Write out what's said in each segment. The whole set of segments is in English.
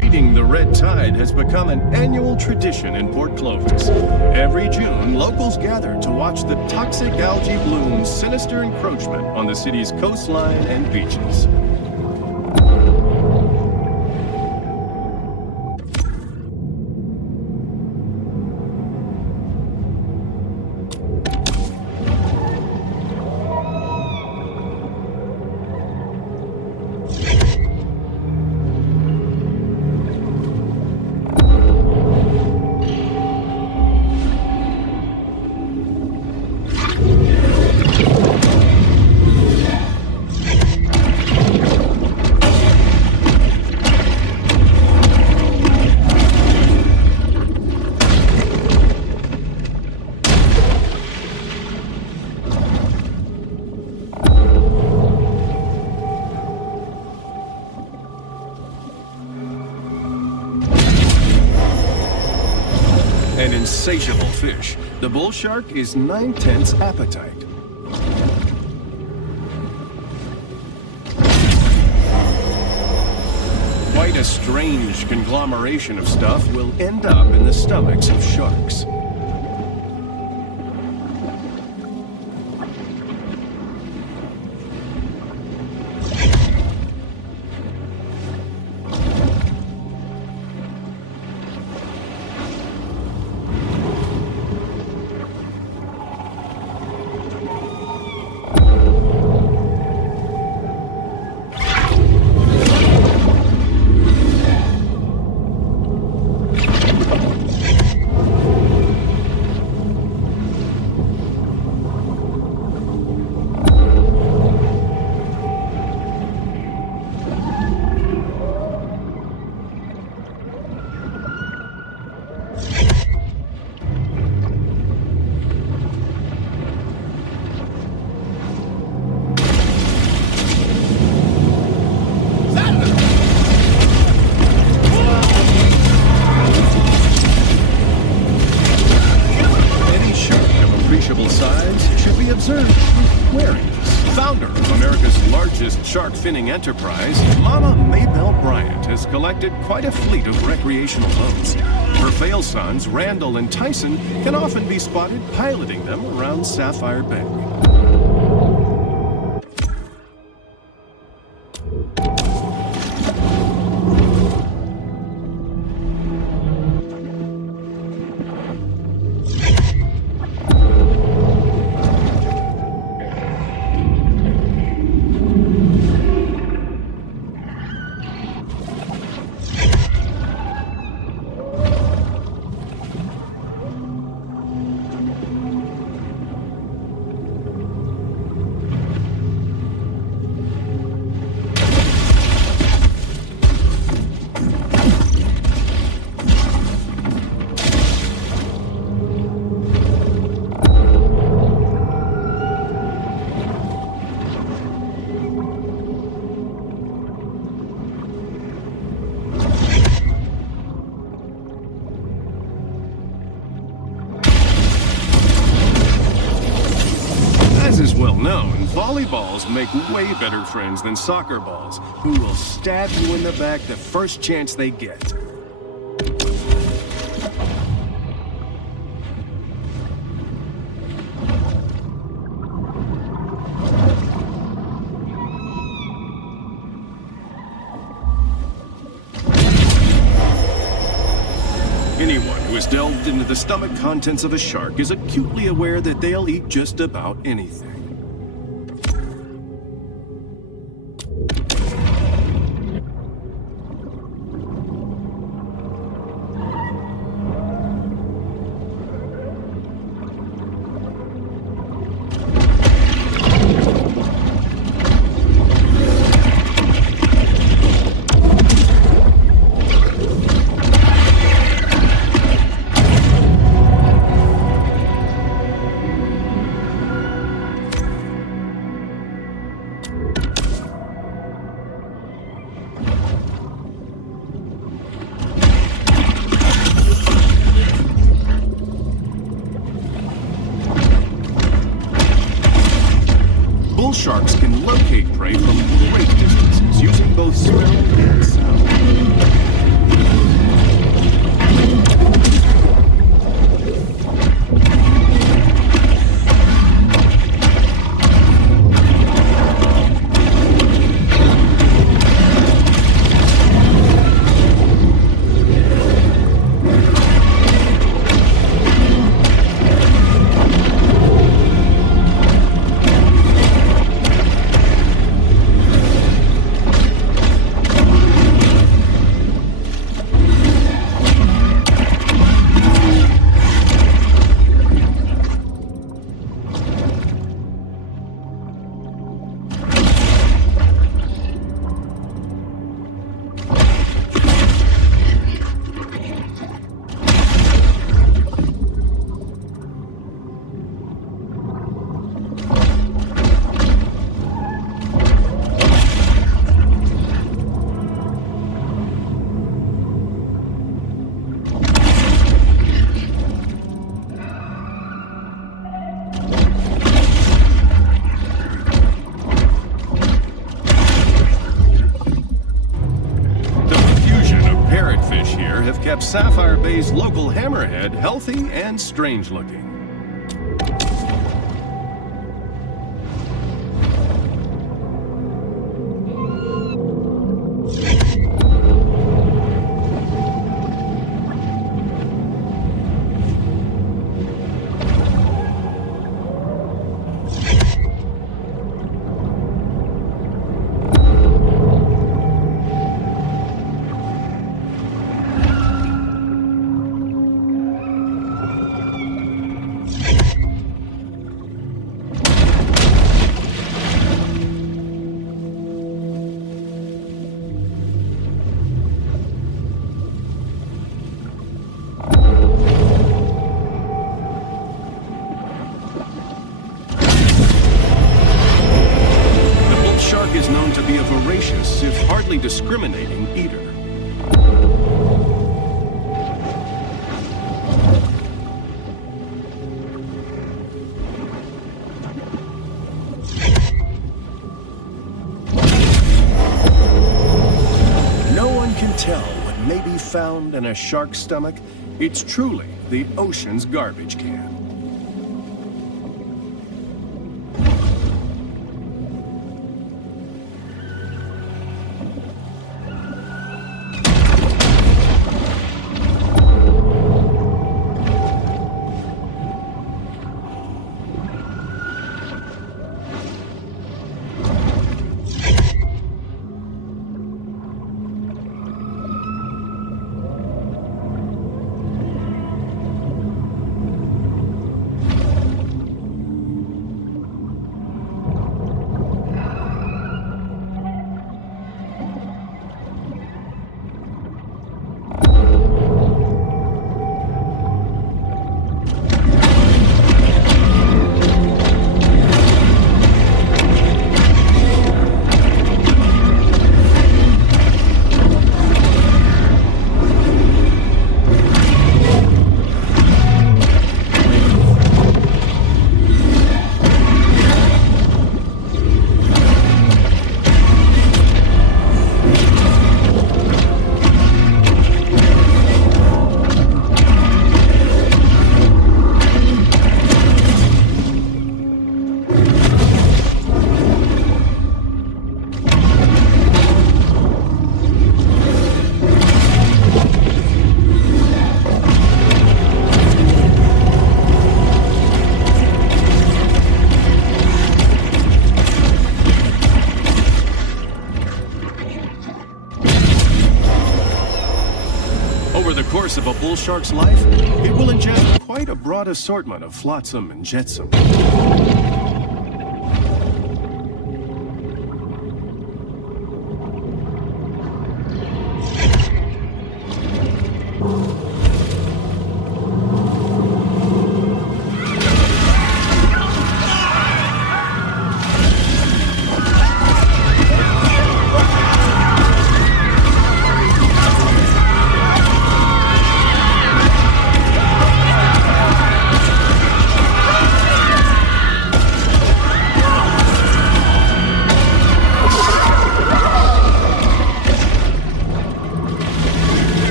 Greeting the red tide has become an annual tradition in Port Clovis. Every June, locals gather to watch the toxic algae bloom's sinister encroachment on the city's coastline and beaches. An insatiable fish, the bull shark is 9/10 appetite. Quite a strange conglomeration of stuff will end up in the stomachs of sharks. Shark finning enterprise, Mama Maybelle Bryant has collected quite a fleet of recreational boats. Her fail sons, Randall and Tyson, can often be spotted piloting them around Sapphire Bay. Volleyballs make way better friends than soccer balls, who will stab you in the back the first chance they get. Anyone who has delved into the stomach contents of a shark is acutely aware that they'll eat just about anything. kept Sapphire Bay's local hammerhead healthy and strange-looking. Is known to be a voracious, if hardly discriminating, eater. No one can tell what may be found in a shark's stomach. It's truly the ocean's garbage can. Of a bull shark's life, it will ingest quite a broad assortment of flotsam and jetsam.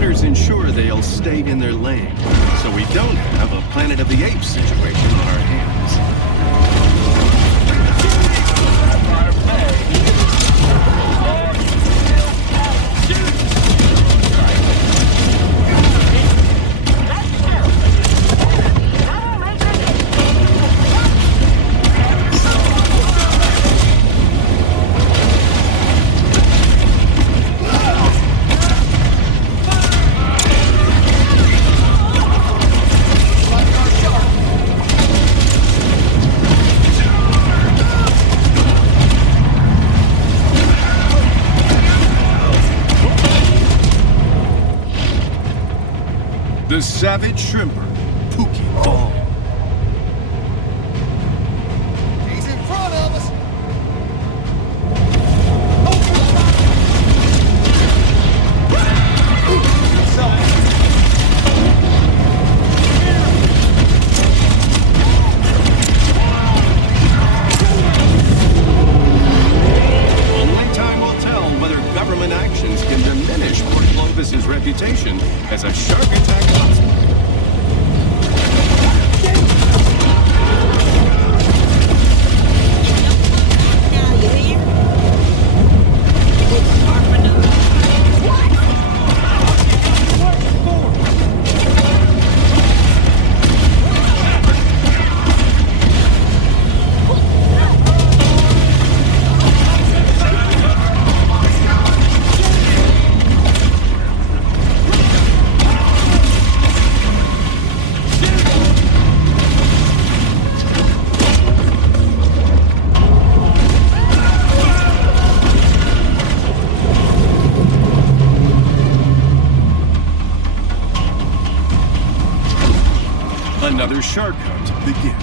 Hunters ensure they'll stay in their lane, so we don't have a Planet of the Apes situation on our hands. The savage shrimper, Pookie Ball. He's in front of us! Only time will tell whether government actions can diminish Port Clovis's reputation as a shark attack hotspot. Another shark hunt begins.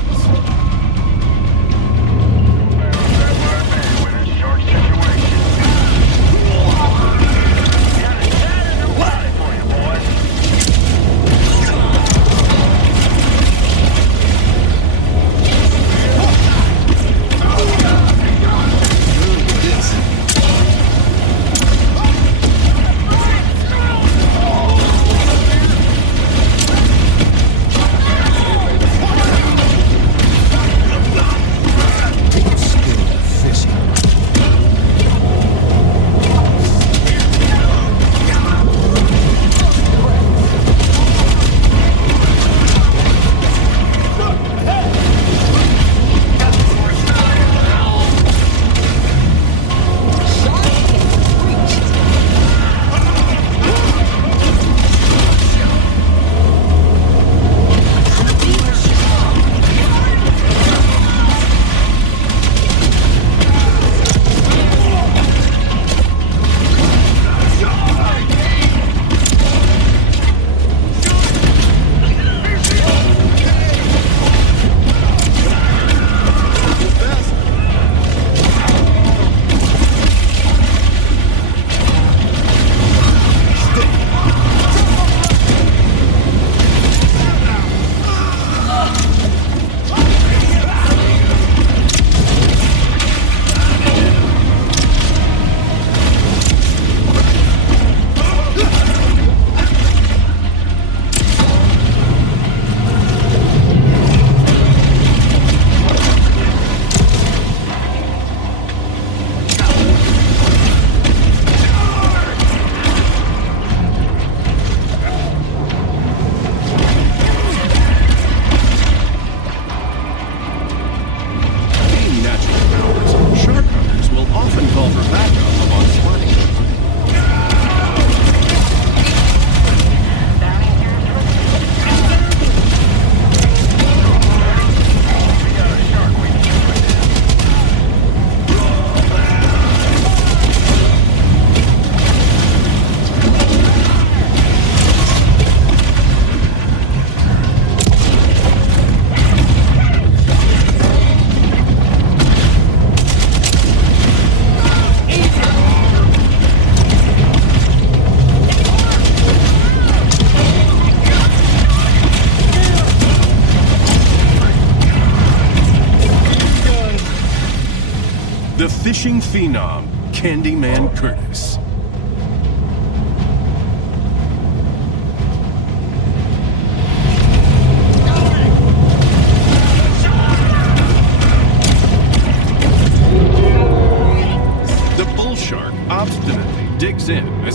The fishing phenom, Candyman Curtis.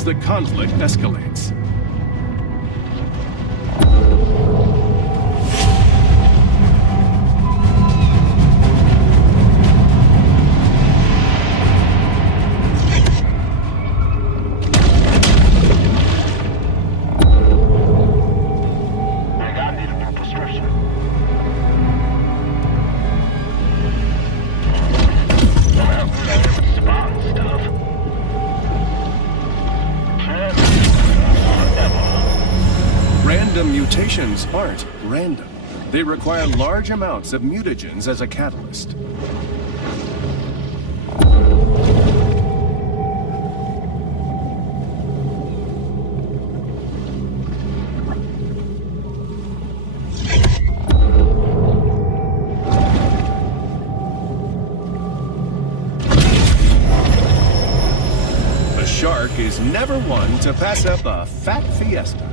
as the conflict escalates. Random mutations aren't random. They require large amounts of mutagens as a catalyst. A shark is never one to pass up a fat fiesta.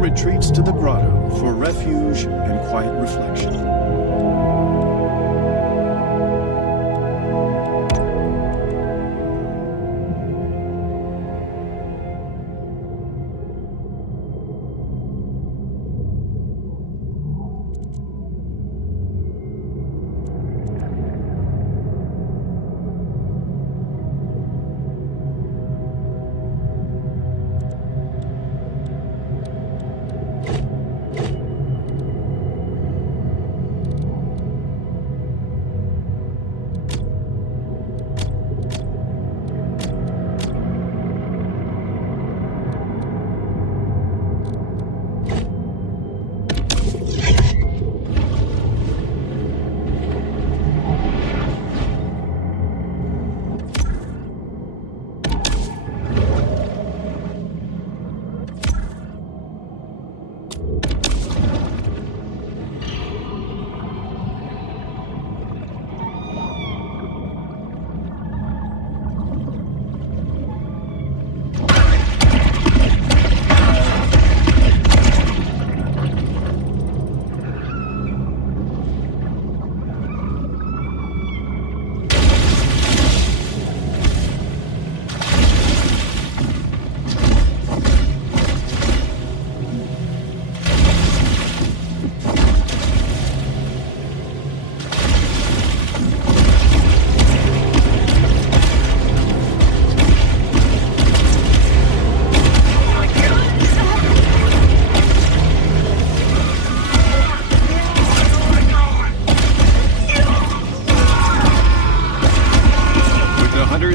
Retreats to the grotto for refuge and quiet reflection.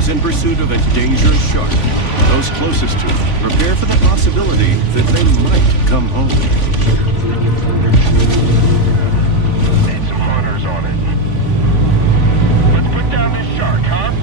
In pursuit of a dangerous shark, those closest to it prepare for the possibility that they might come home. Need some hunters on it. Let's put down this shark, huh?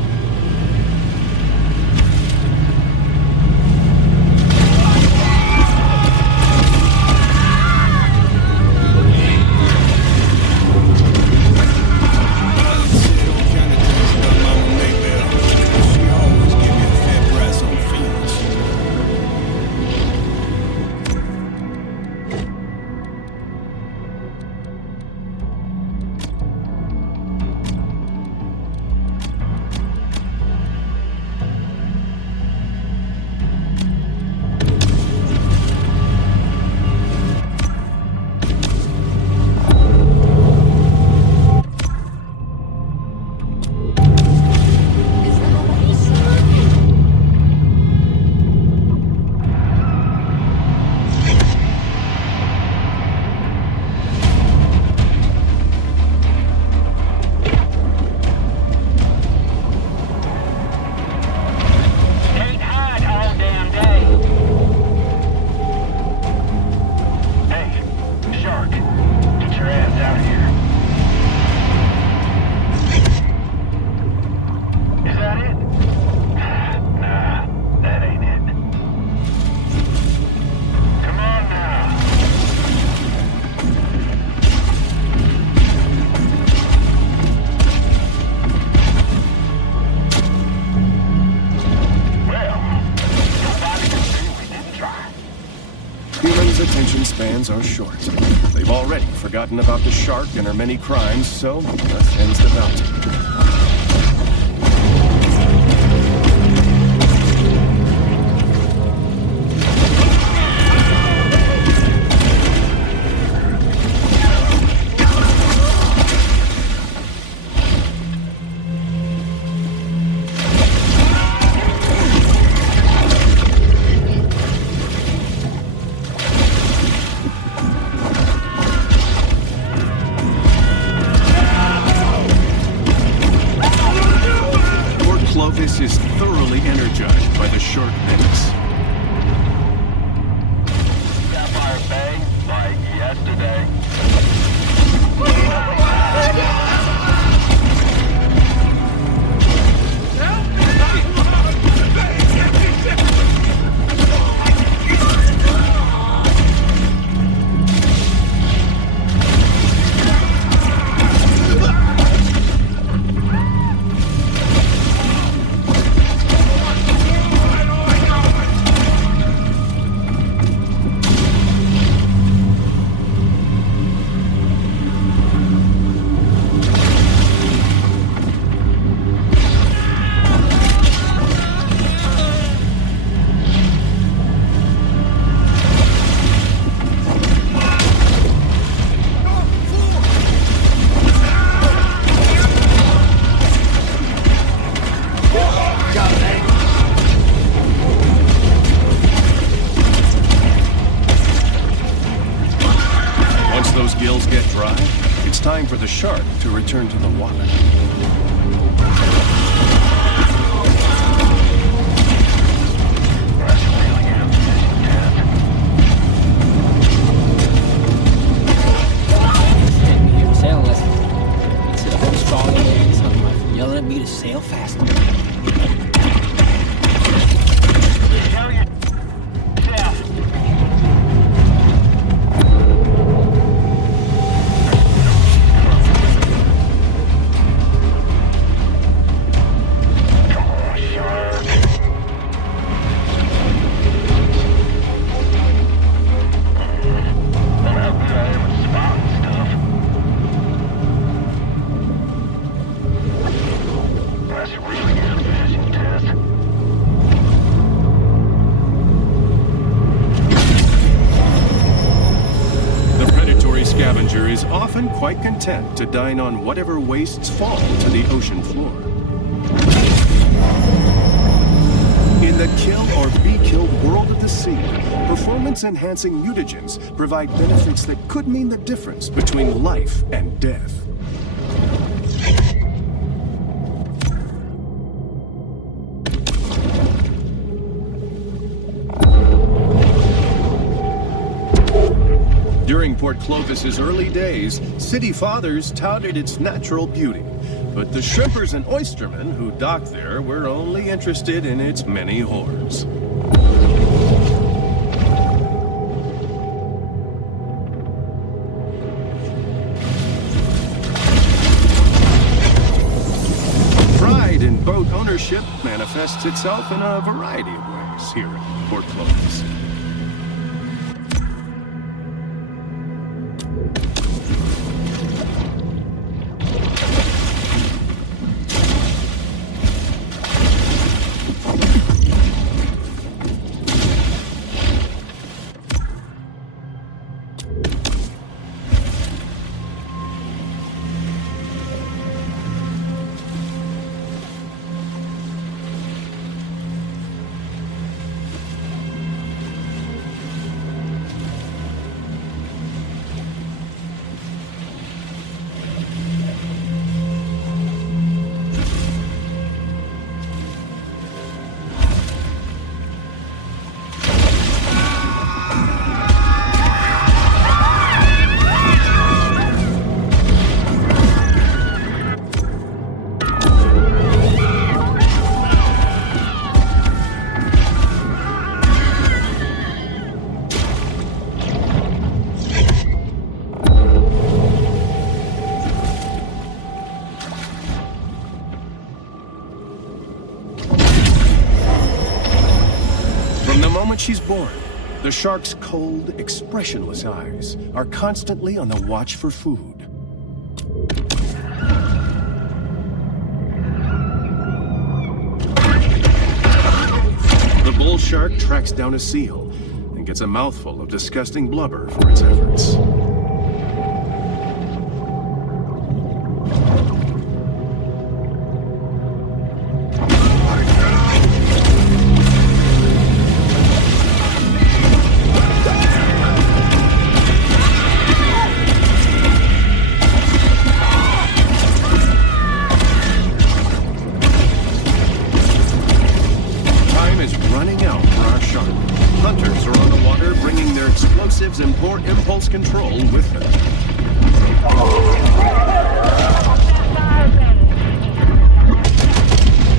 attention spans are short. They've already forgotten about the shark and her many crimes, so thus ends the bounty. Clovis is thoroughly energized by the shark menace. Sapphire Bay, like yesterday. Those gills get dry, it's time for the shark to return to the water. Yelling at me to sail faster. Scavenger is often quite content to dine on whatever wastes fall to the ocean floor. In the kill or be killed world of the sea, performance-enhancing mutagens provide benefits that could mean the difference between life and death. During Port Clovis's early days, city fathers touted its natural beauty, but the shrimpers and oystermen who docked there were only interested in its many horrors. Pride in boat ownership manifests itself in a variety of ways here at Port Clovis. She's born, The shark's cold, expressionless eyes are constantly on the watch for food. The bull shark tracks down a seal and gets a mouthful of disgusting blubber for its efforts. And poor impulse control with them.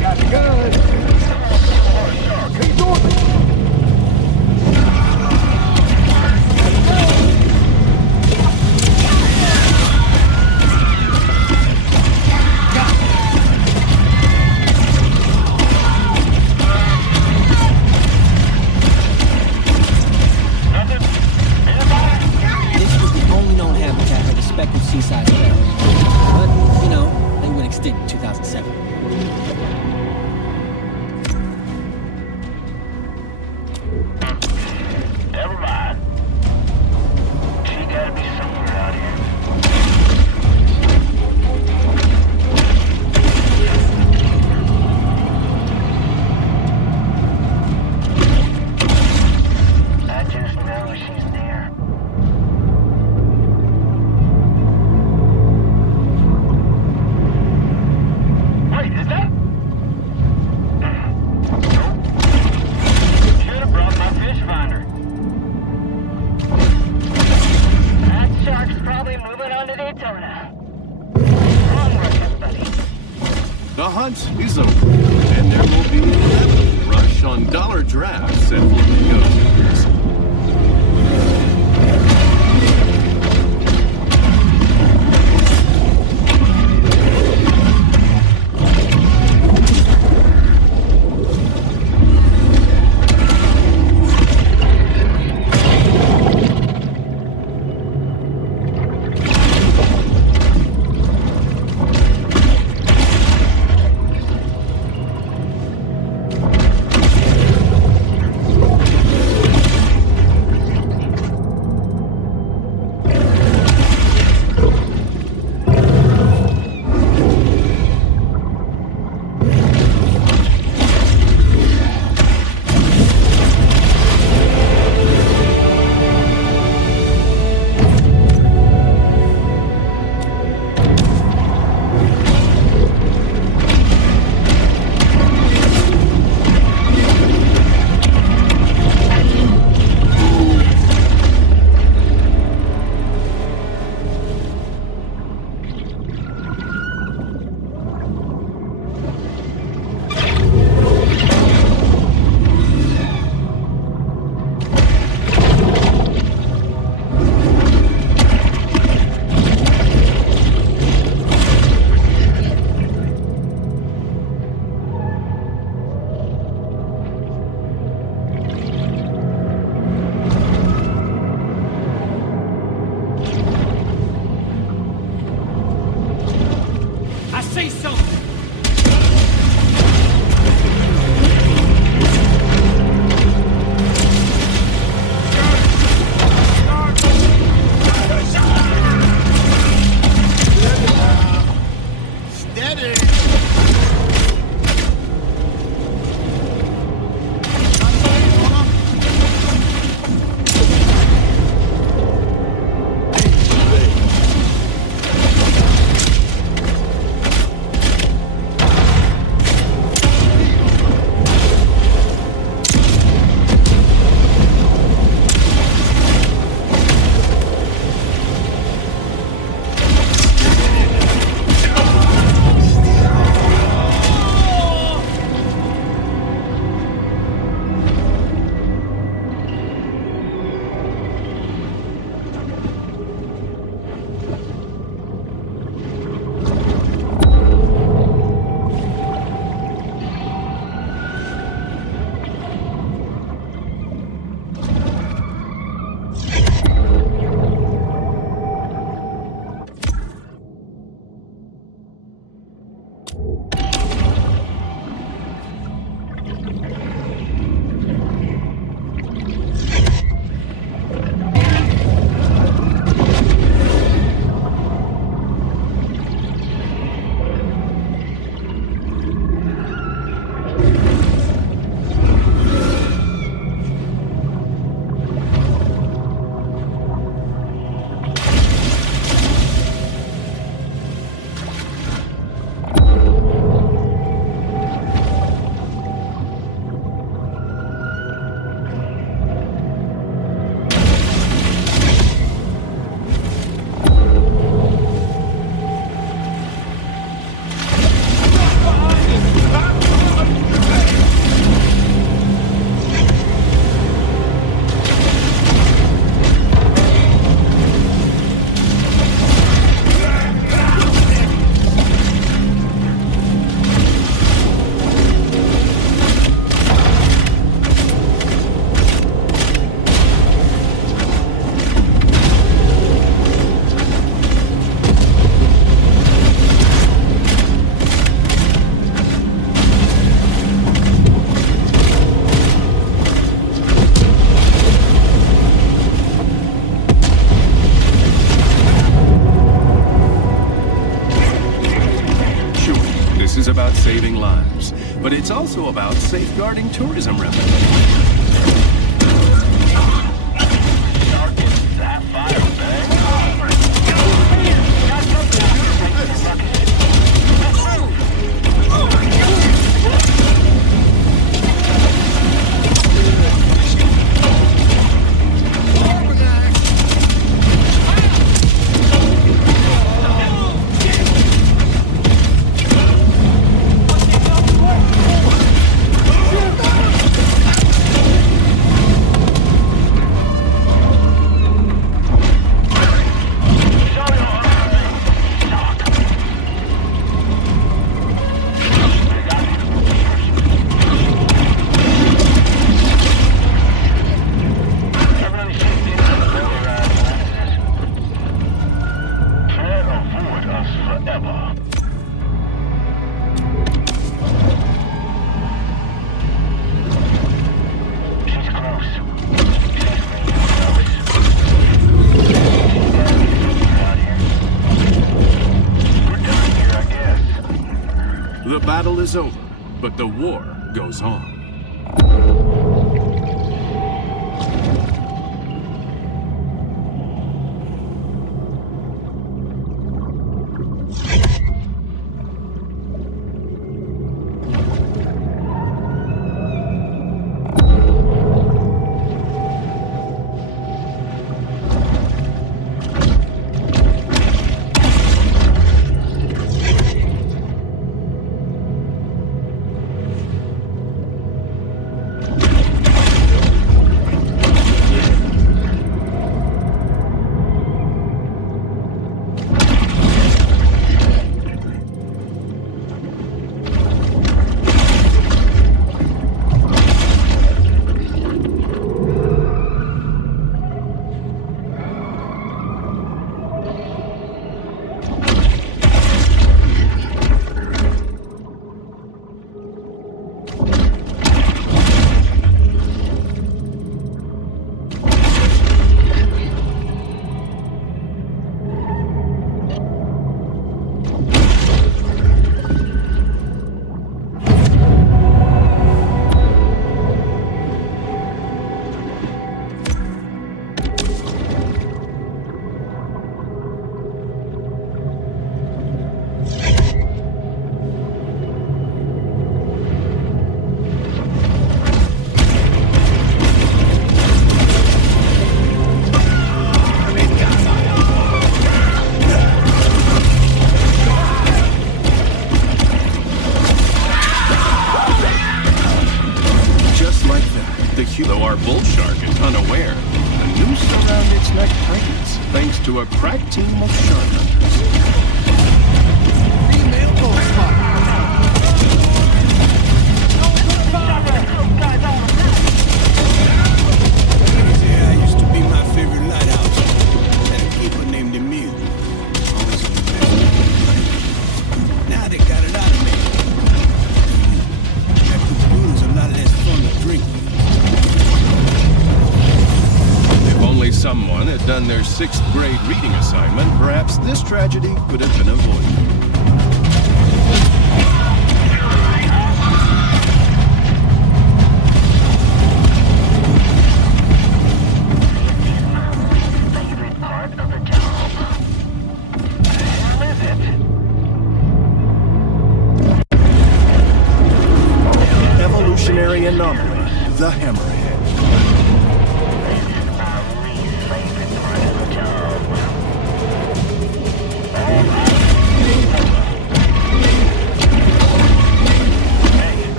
Got the gun. Keep doing seaside sparrow. But, you know, they went extinct in 2007. Never mind. She gotta be somewhere out here. I just know she's near. The hunt is over, and there will be a heavy rush on dollar drafts at Flamingo Zoos. saving lives, but it's also about safeguarding tourism revenue. That fire, bang. The battle is over, but the war goes on. Though our bull shark is unaware, the noose around its neck tightens thanks to a crack team of shark hunters. Female bull shark. I used to be my favorite lighthouse. Had a keeper named Emil. Always the best. Now they got it out of me. That computer's a lot less fun to drink with. If only someone had done their 6th grade reading assignment, perhaps this tragedy could have been avoided. Favorite part of the job. The hell is it? Evolutionary anomaly, the hammerhead. Favorite part of the job. All right.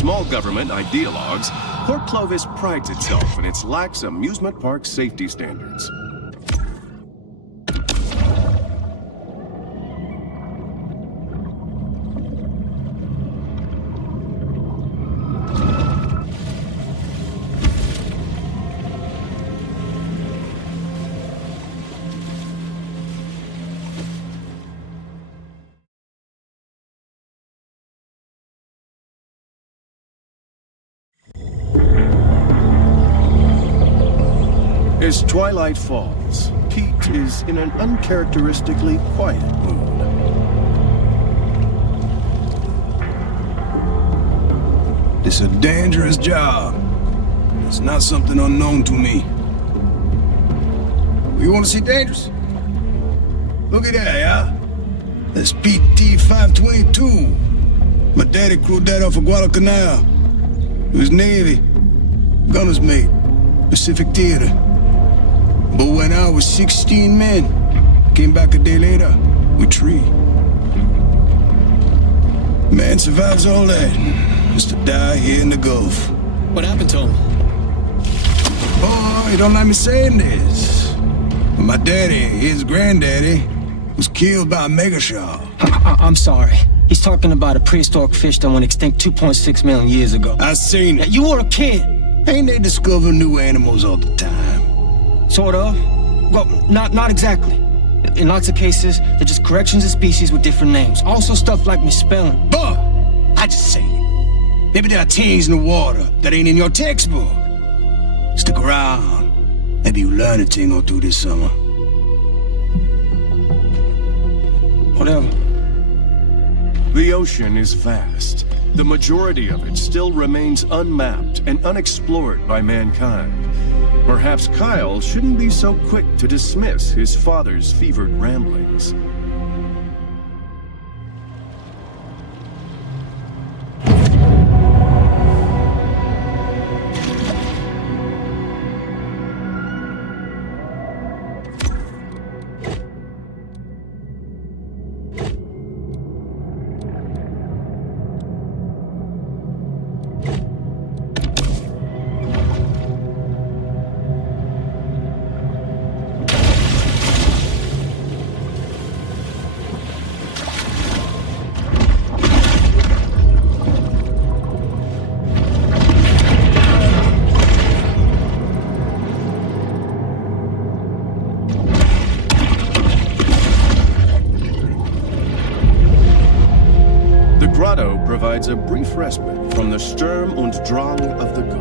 small government ideologues, Port Clovis prides itself in its lax amusement park safety standards. As twilight falls, Pete is in an uncharacteristically quiet mood. It's a dangerous job. It's not something unknown to me. You want to see dangerous? Look at that, yeah? That's PT 522. My daddy crewed that off of Guadalcanal. He was Navy. Gunner's mate. Pacific Theater. But when I was 16 men, came back a day later with 3. Man survives all that, just to die here in the Gulf. What happened to him? Oh, you don't like me saying this. But my daddy, his granddaddy, was killed by a mega shark. I'm sorry. He's talking about a prehistoric fish that went extinct 2.6 million years ago. I seen it. You were a kid. Ain't they discover new animals all the time? Sort of. Well, not exactly. In lots of cases, they're just corrections of species with different names. Also stuff like misspelling. But I just say it. Maybe there are things in the water that ain't in your textbook. Stick around. Maybe you learn a thing or two this summer. Whatever. The ocean is vast. The majority of it still remains unmapped and unexplored by mankind. Perhaps Kyle shouldn't be so quick to dismiss his father's fevered ramblings. Grotto provides a brief respite from the Sturm und Drang of the Gulf.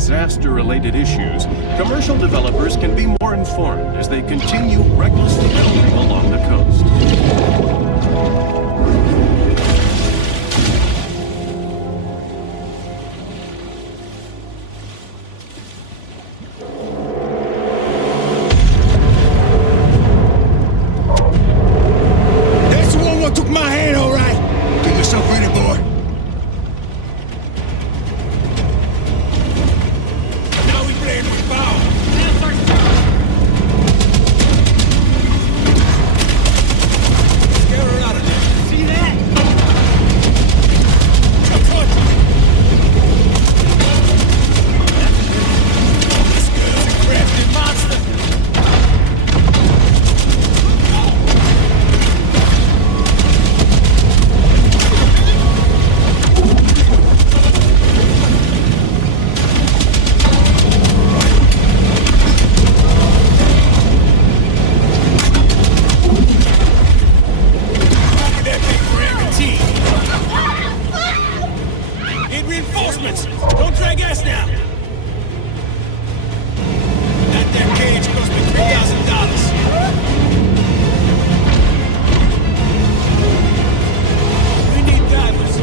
disaster-related issues, commercial developers can be more informed as they continue recklessly building along the coast. That's the one what took my hand, all right. Get yourself ready, boy. Now we playing with power. Scare her out of there. See that? Come on. This girl's a crafty monster. Need reinforcements! Don't drag us now! That cage cost me $3,000. We need divers.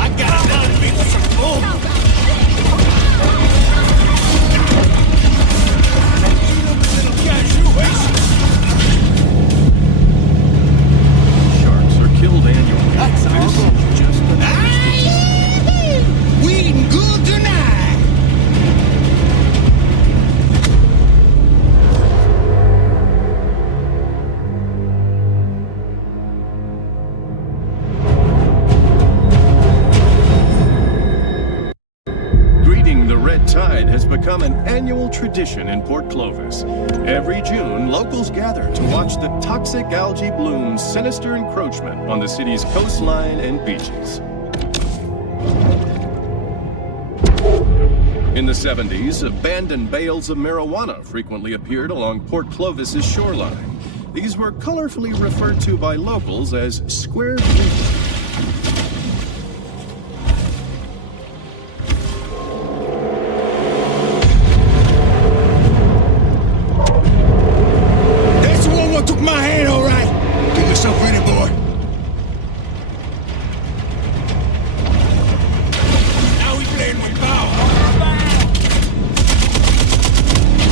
I got another beat for some boom. Little graduation. Sharks are killed annually. That's This awesome. is just the We eating good tonight. Greeting the red tide has become an annual tradition in Port Clovis. Every June, locals gather to watch the toxic algae bloom's sinister encroachment on the city's coastline and beaches. In the 70s, abandoned bales of marijuana frequently appeared along Port Clovis's shoreline. These were colorfully referred to by locals as square bleachers. That's the one what took my hand, all right. Get yourself ready, boy. Now we playing with power.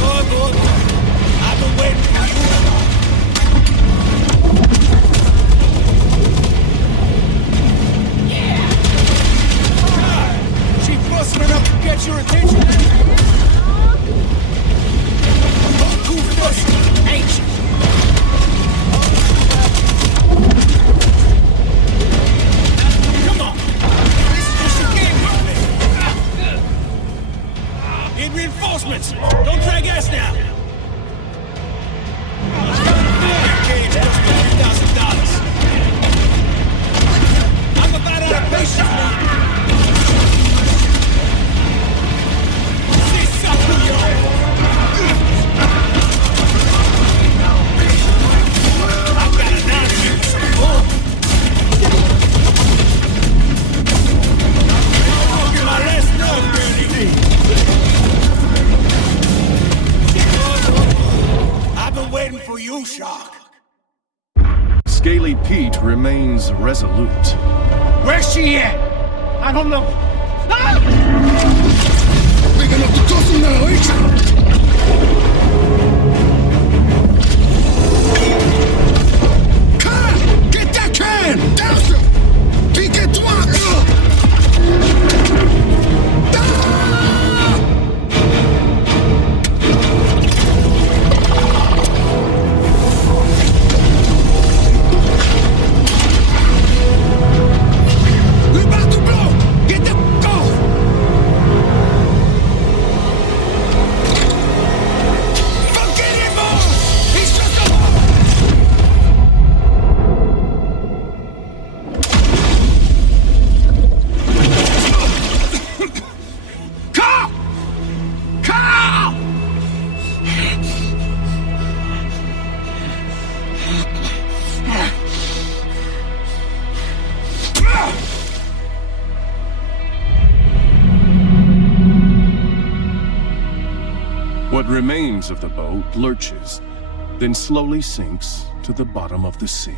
Good, good. I've been waiting for you. God, she busting it up to get your attention. Don't too fussy, ain't you? Come on. This is just a game we play. Need reinforcements. Don't drag us now. That cage cost me $3,000. I'm about out of patience, man. See something, yo. I've got an answer. Oh. I'll get my last nerve ready. I've been waiting for you, Shark. Scaly Pete remains resolute. Where's she at? I don't know. Big enough to toss him now, ain't you? Can! Get that can! Douse him! Pique-toi! Ah! We're about to blow! Get the go! What remains of the boat lurches, then slowly sinks to the bottom of the sea.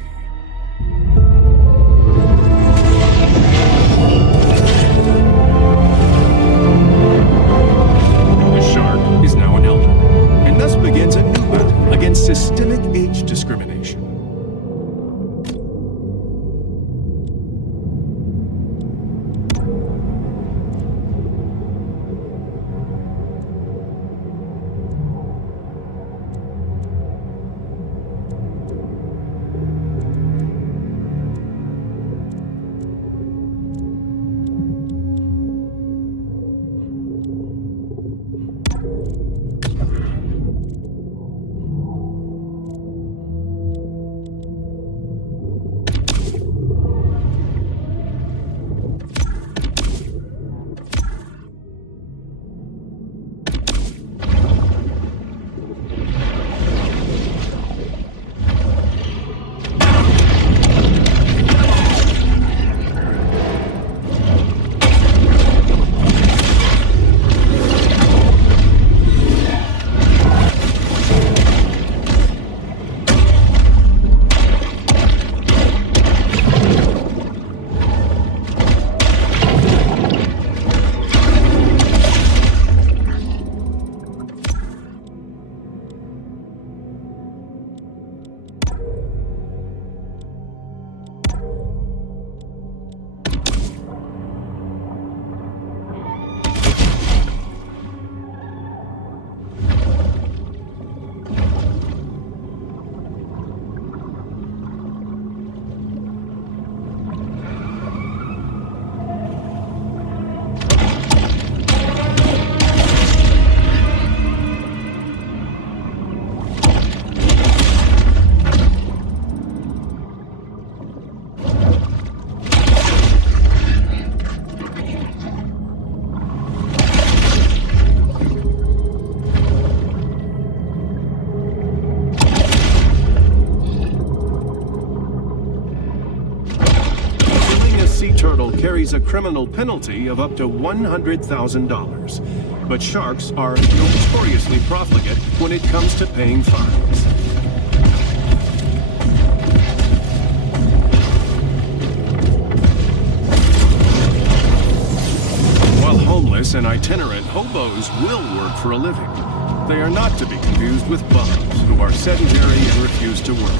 The shark is now an elder, and thus begins a new battle against systemic age discrimination. Carries a criminal penalty of up to $100,000. But sharks are notoriously profligate when it comes to paying fines. While homeless and itinerant hobos will work for a living, they are not to be confused with bums who are sedentary and refuse to work.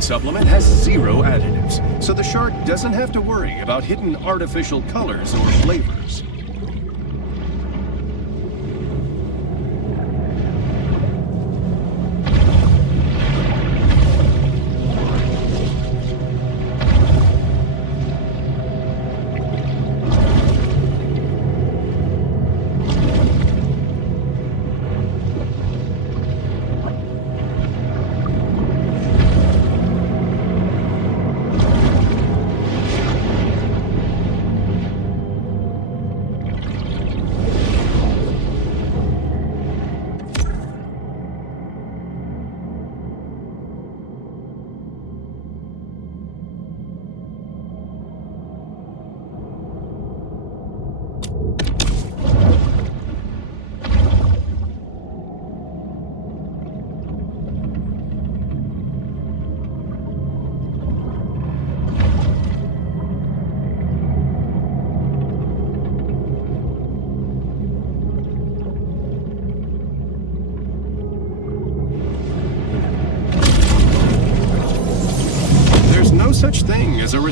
Supplement has 0 additives, so the shark doesn't have to worry about hidden artificial colors or flavors.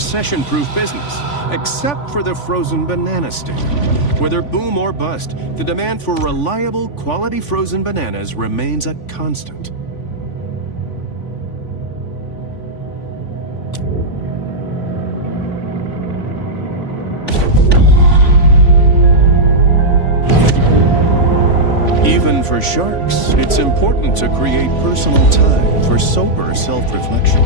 recession-proof business, except for the frozen banana stand. Whether boom or bust, the demand for reliable, quality frozen bananas remains a constant. Even for sharks, it's important to create personal time for sober self-reflection.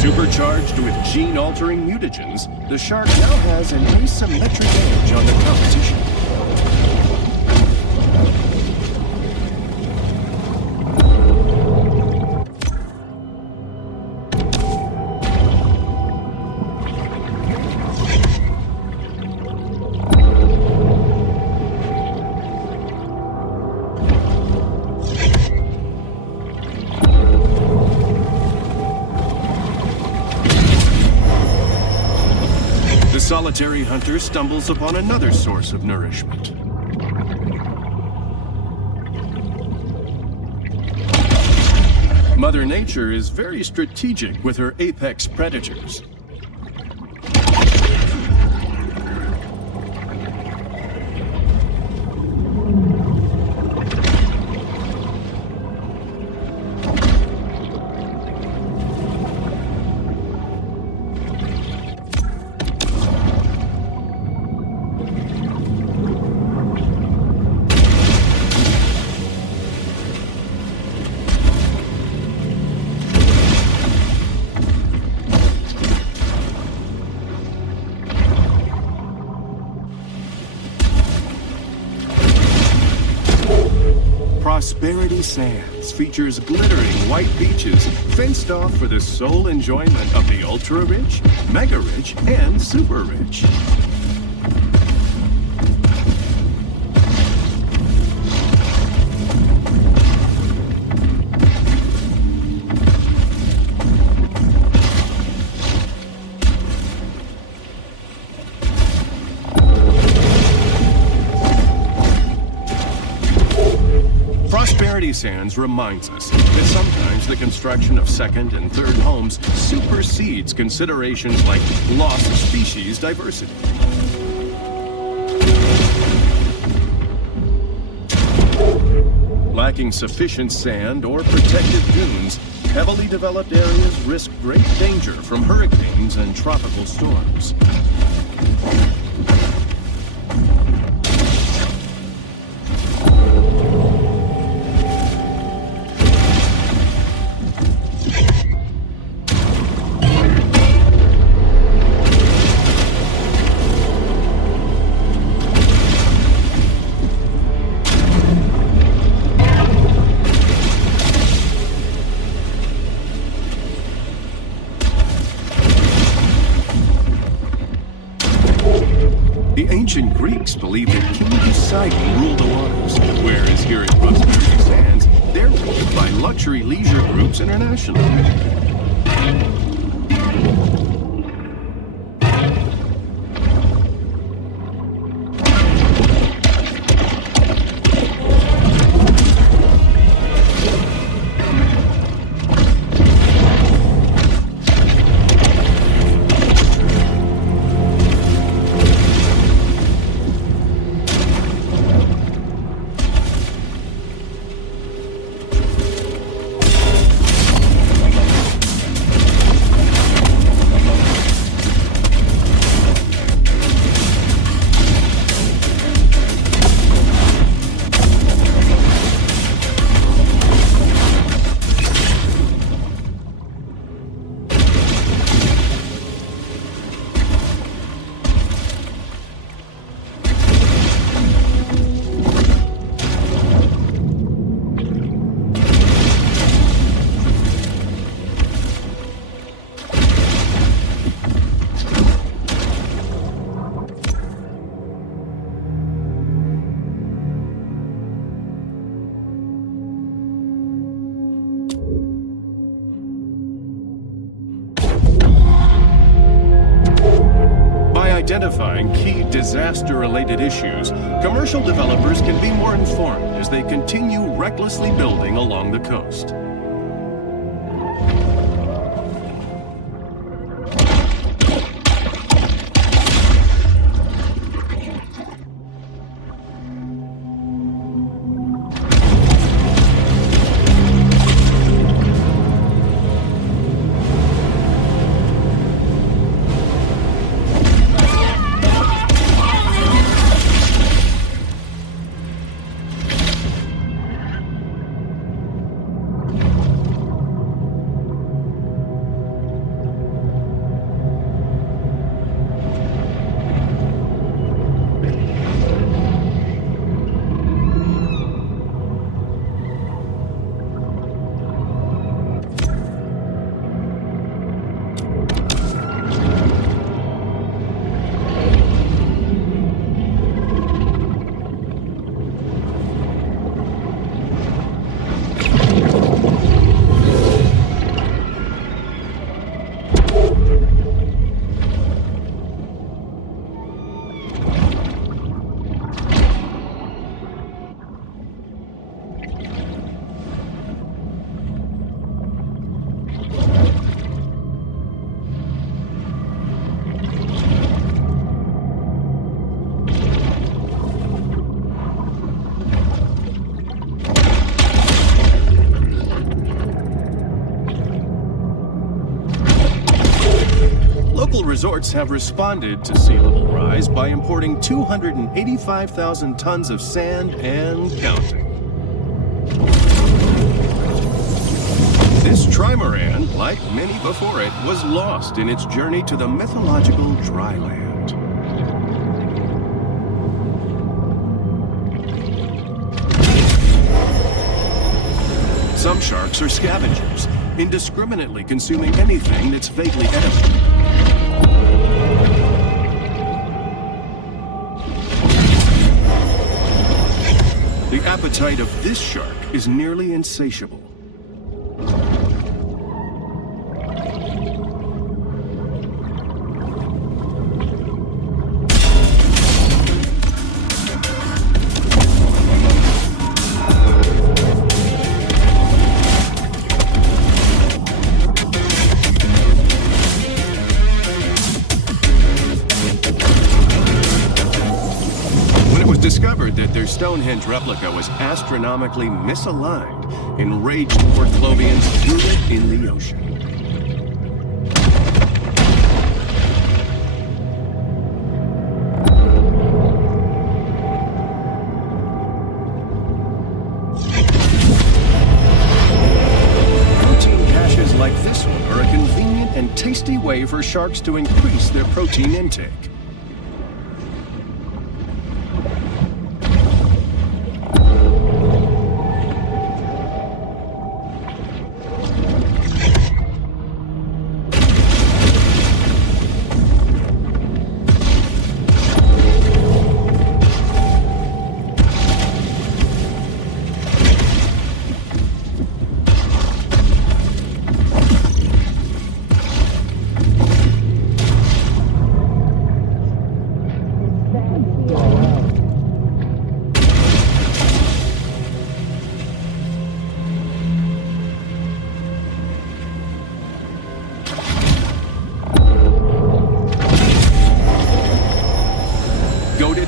Supercharged with gene-altering mutagens, the shark now has an asymmetric edge on the competition. The solitary hunter stumbles upon another source of nourishment. Mother Nature is very strategic with her apex predators. Prosperity Sands features glittering white beaches fenced off for the sole enjoyment of the ultra-rich, mega-rich, and super-rich. Prosperity Sands reminds us that sometimes the construction of second and third homes supersedes considerations like loss of species diversity. Lacking sufficient sand or protected dunes, heavily developed areas risk great danger from hurricanes and tropical storms. The ancient Greeks believed that King Poseidon ruled the waters, whereas here at Prosperity Sands, they're ruled by luxury leisure groups internationally. identifying key disaster-related issues, commercial developers can be more informed as they continue recklessly building along the coast. Resorts have responded to sea level rise by importing 285,000 tons of sand and counting. This trimaran, like many before it, was lost in its journey to the mythological dry land. Some sharks are scavengers, indiscriminately consuming anything that's vaguely edible. The appetite of this shark is nearly insatiable. Discovered that their Stonehenge replica was astronomically misaligned, enraged Port Clovians threw it in the ocean. Protein caches like this one are a convenient and tasty way for sharks to increase their protein intake.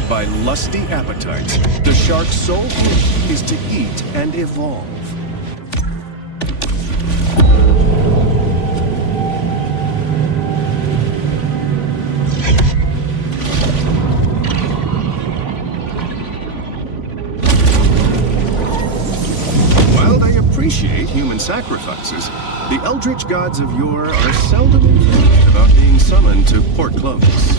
By lusty appetites, the shark's sole wish is to eat and evolve. While they appreciate human sacrifices, the eldritch gods of yore are seldom informed about being summoned to Port Clovis.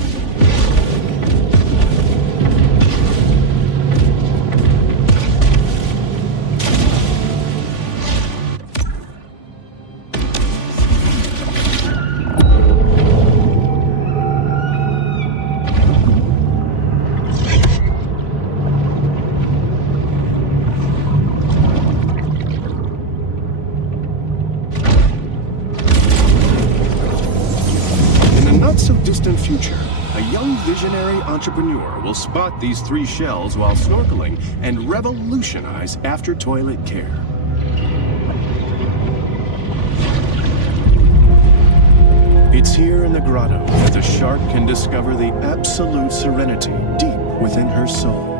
Distant future, a young visionary entrepreneur will spot these 3 shells while snorkeling and revolutionize after-toilet care. It's here in the grotto that the shark can discover the absolute serenity deep within her soul.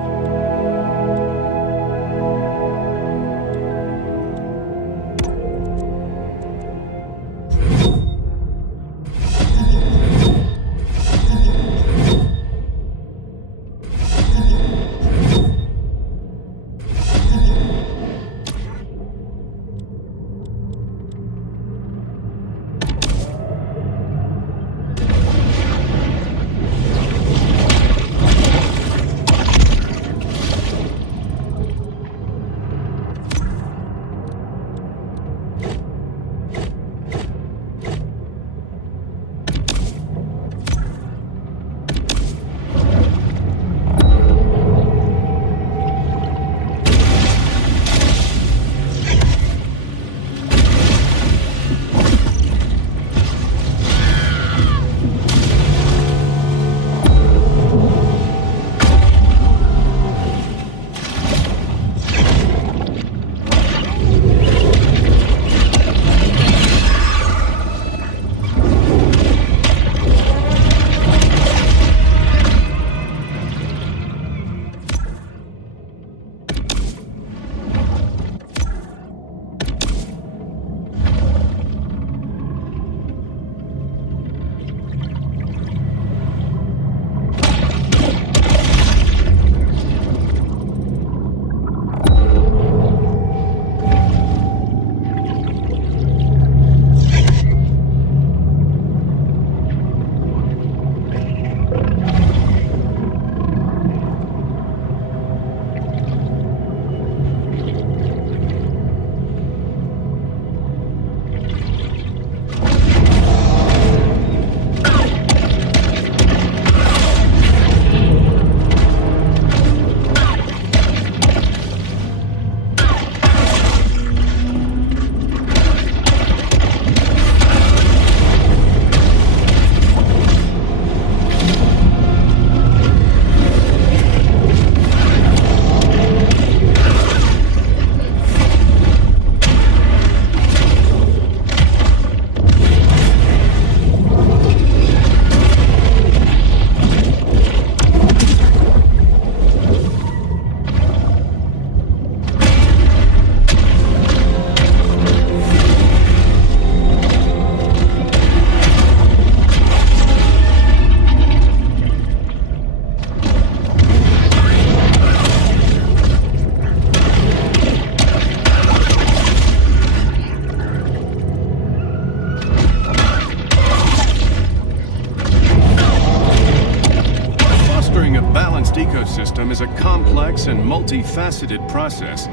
ecosystem is a complex and multifaceted process.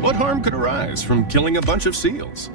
What harm could arise from killing a bunch of seals?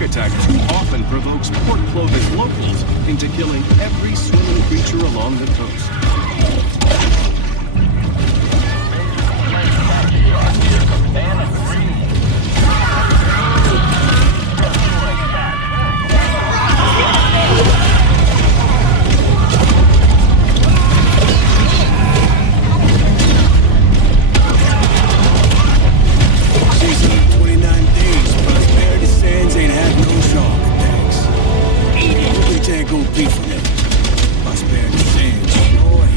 Attack too often provokes Port Clovis locals into killing every swimming creature along the coast. Go beef with it. Prosperity sands, boy.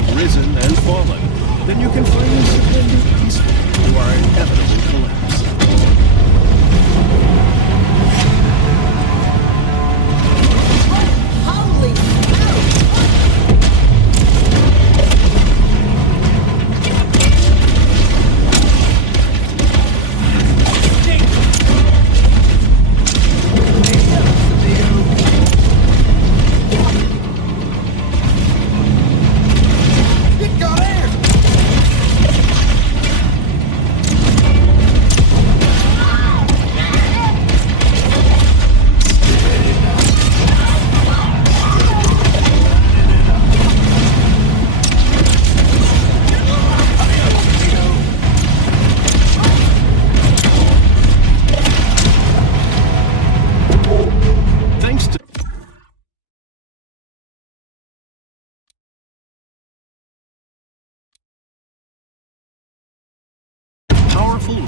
have risen and fallen, then you can finally surrender peacefully to our inevitable collapse. Holy hell!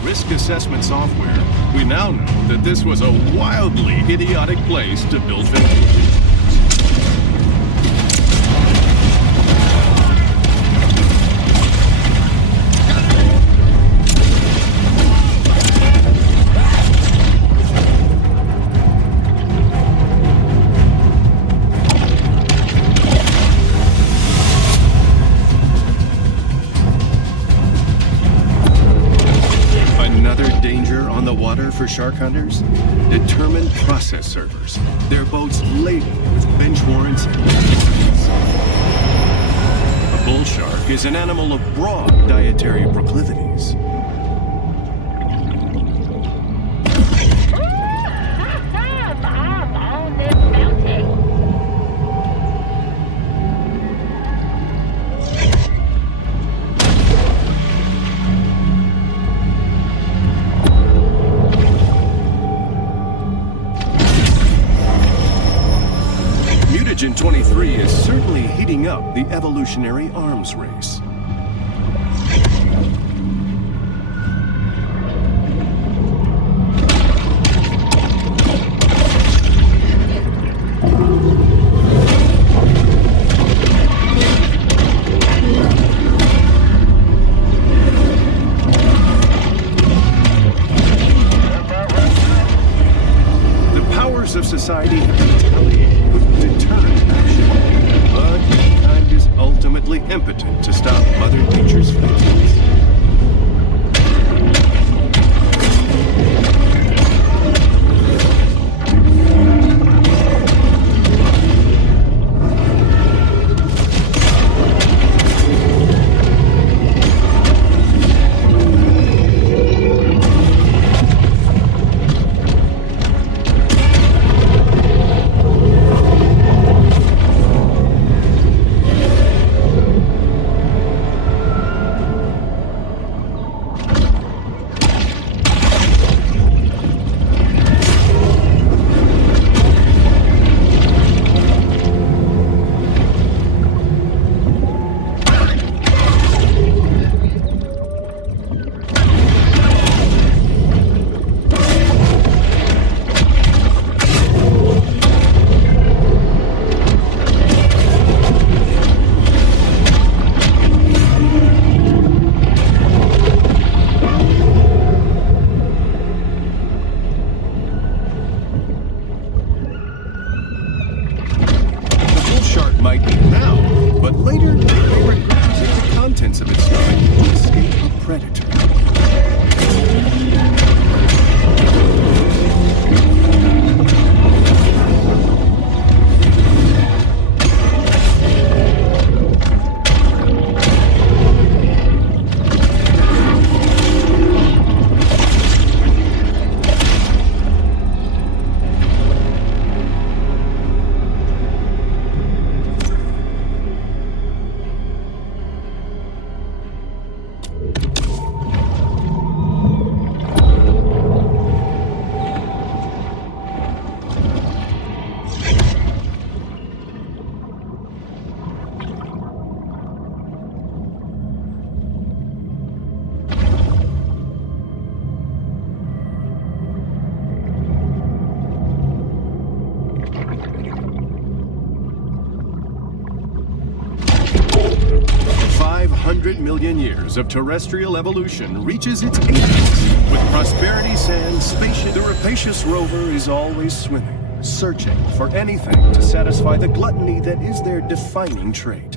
Risk assessment software, we now know that this was a wildly idiotic place to build ventilation. For shark hunters, determined process servers. Their boats laden with bench warrants and weapons. A bull shark is an animal of broad dietary proclivities. Mutagen 23 is certainly heating up the evolutionary arms race. The powers of society have retaliated with deterrent action, but mankind is ultimately impotent to stop Mother Nature's vengeance. Might be now, but later it may regurgitate the contents of its stomach to escape a predator. 100 million years of terrestrial evolution reaches its apex. With prosperity sands spacious, the rapacious rover is always swimming, searching for anything to satisfy the gluttony that is their defining trait.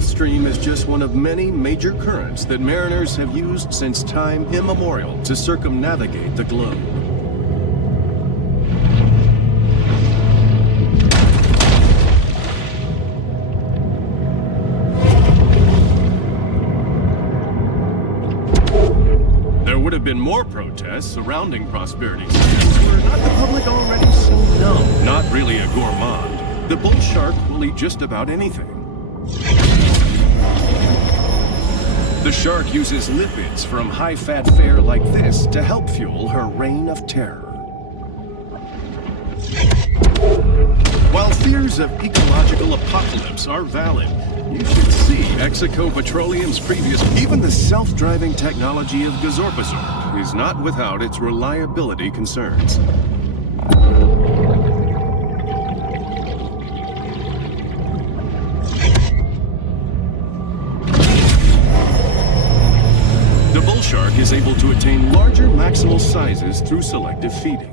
Stream is just one of many major currents that mariners have used since time immemorial to circumnavigate the globe. There would have been more protests surrounding Prosperity Sands were not the public already so numb. Not really a gourmand, the bull shark will eat just about anything. The shark uses lipids from high-fat fare like this to help fuel her reign of terror. While fears of ecological apocalypse are valid, you should see Execo Petroleum's previous... Even the self-driving technology of Gazorpazorp is not without its reliability concerns. Shark is able to attain larger maximal sizes through selective feeding.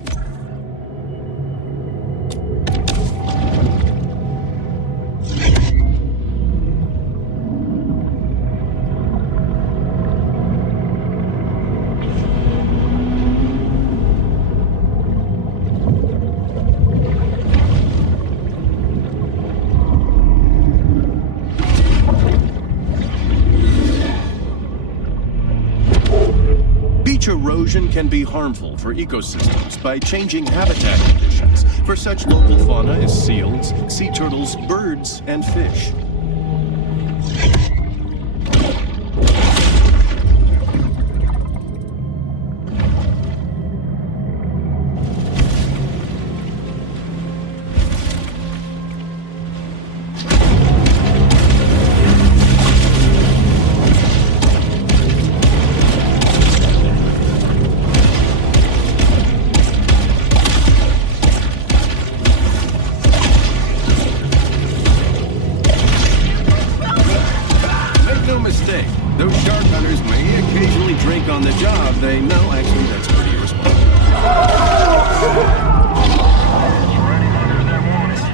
Beach erosion can be harmful for ecosystems by changing habitat conditions for such local fauna as seals, sea turtles, birds, and fish. Those shark hunters may occasionally drink on the job. They know actually that's pretty irresponsible. Ready hunters that want it.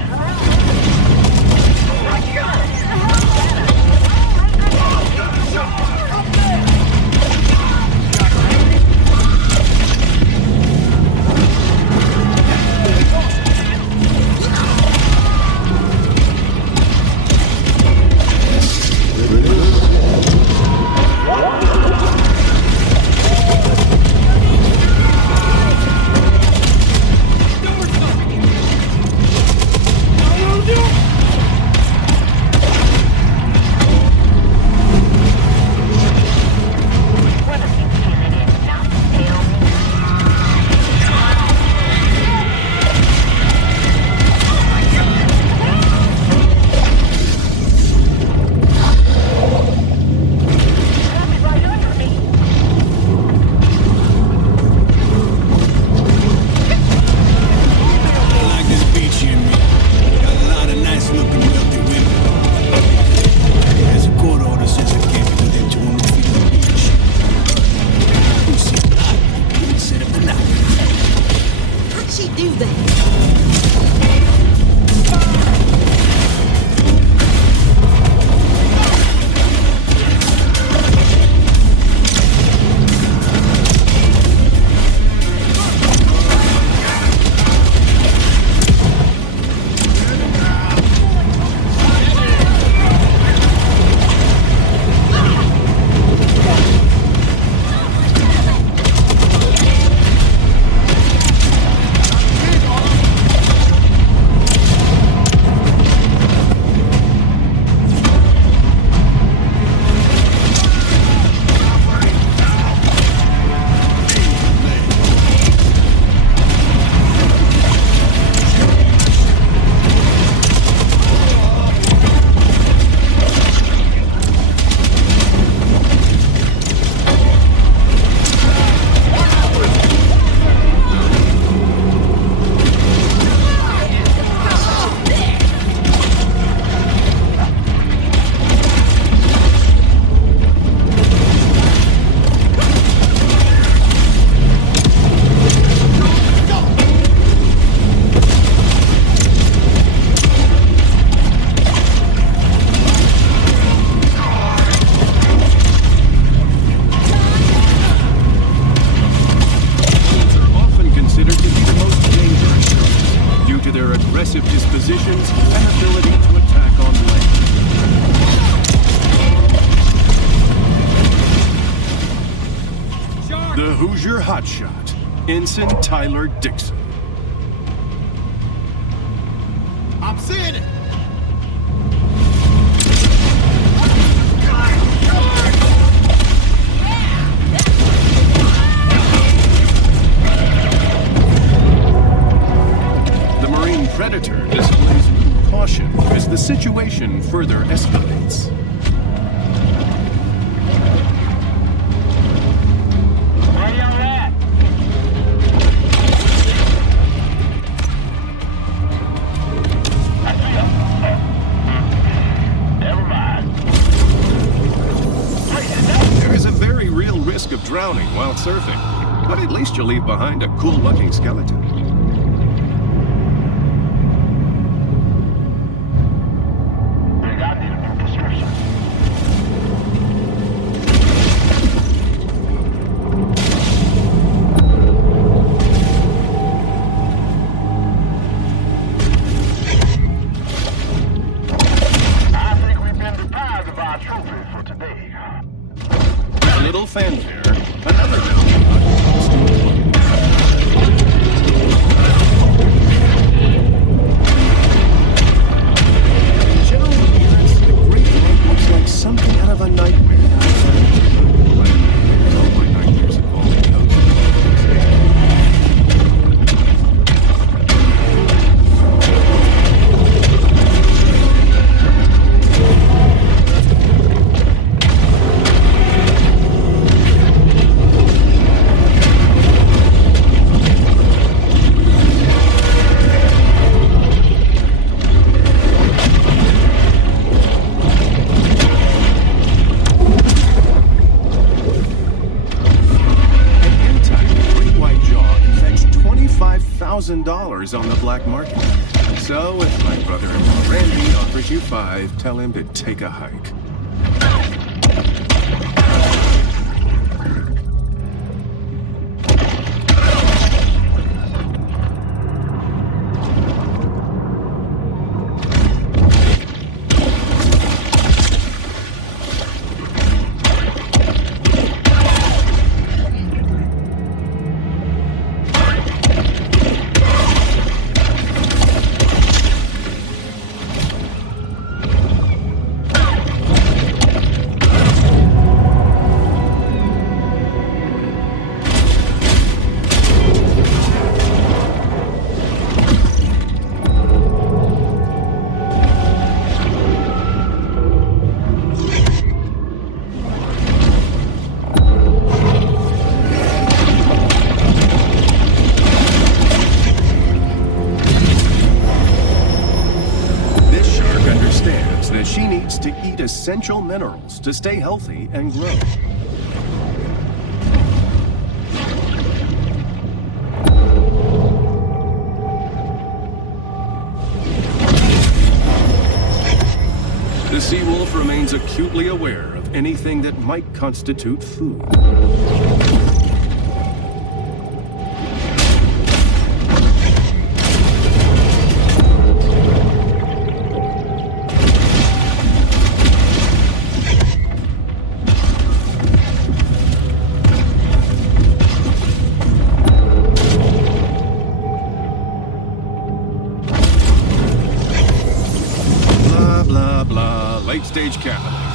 Hoosier hotshot, Ensign Tyler Dixon. I'm seeing it! The Marine Predator displays little caution as the situation further escalates. Where y'all at? I see him. Never mind. There is a very real risk of drowning while surfing, but at least you'll leave behind a cool-looking skeleton. Rick, I need a new prescription. I think we've been deprived of our trophy for today. A little fanfare, another bounty hunt comes to a close. In general appearance, the Great Lake looks like something out of a nightmare. All my nightmares involving coaches. $5,000 on the black market. So if my brother-in-law Randy offers you 5, tell him to take a hike. That she needs to eat essential minerals to stay healthy and grow. The sea wolf remains acutely aware of anything that might constitute food. Late-stage capitalism.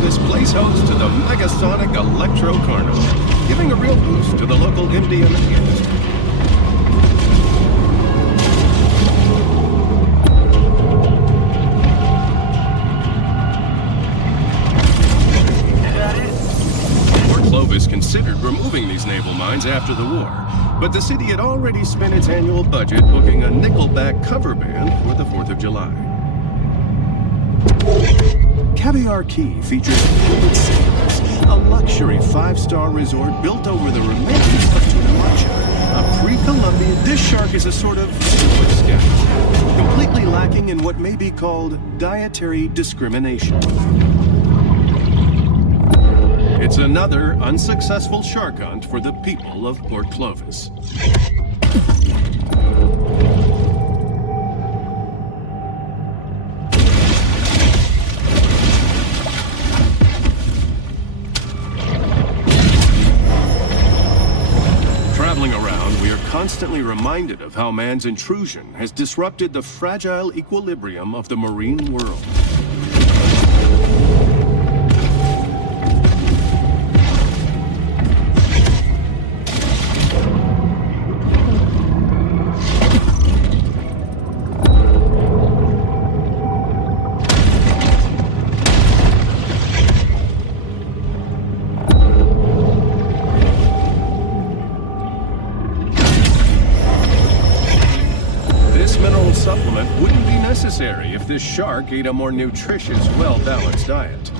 this place host to the Megasonic Electro Carnival, giving a real boost to the local Indian industry. Port Clovis considered removing these naval mines after the war, but the city had already spent its annual budget booking a Nickelback cover band for the 4th of July. Caviar Key features Port Sailors, a luxury 5-star resort built over the remains of Tunamacha, a pre-Columbian. This shark is a sort of super scout, completely lacking in what may be called dietary discrimination. It's another unsuccessful shark hunt for the people of Port Clovis. Traveling around, we are constantly reminded of how man's intrusion has disrupted the fragile equilibrium of the marine world. Supplement wouldn't be necessary if this shark ate a more nutritious, well-balanced diet.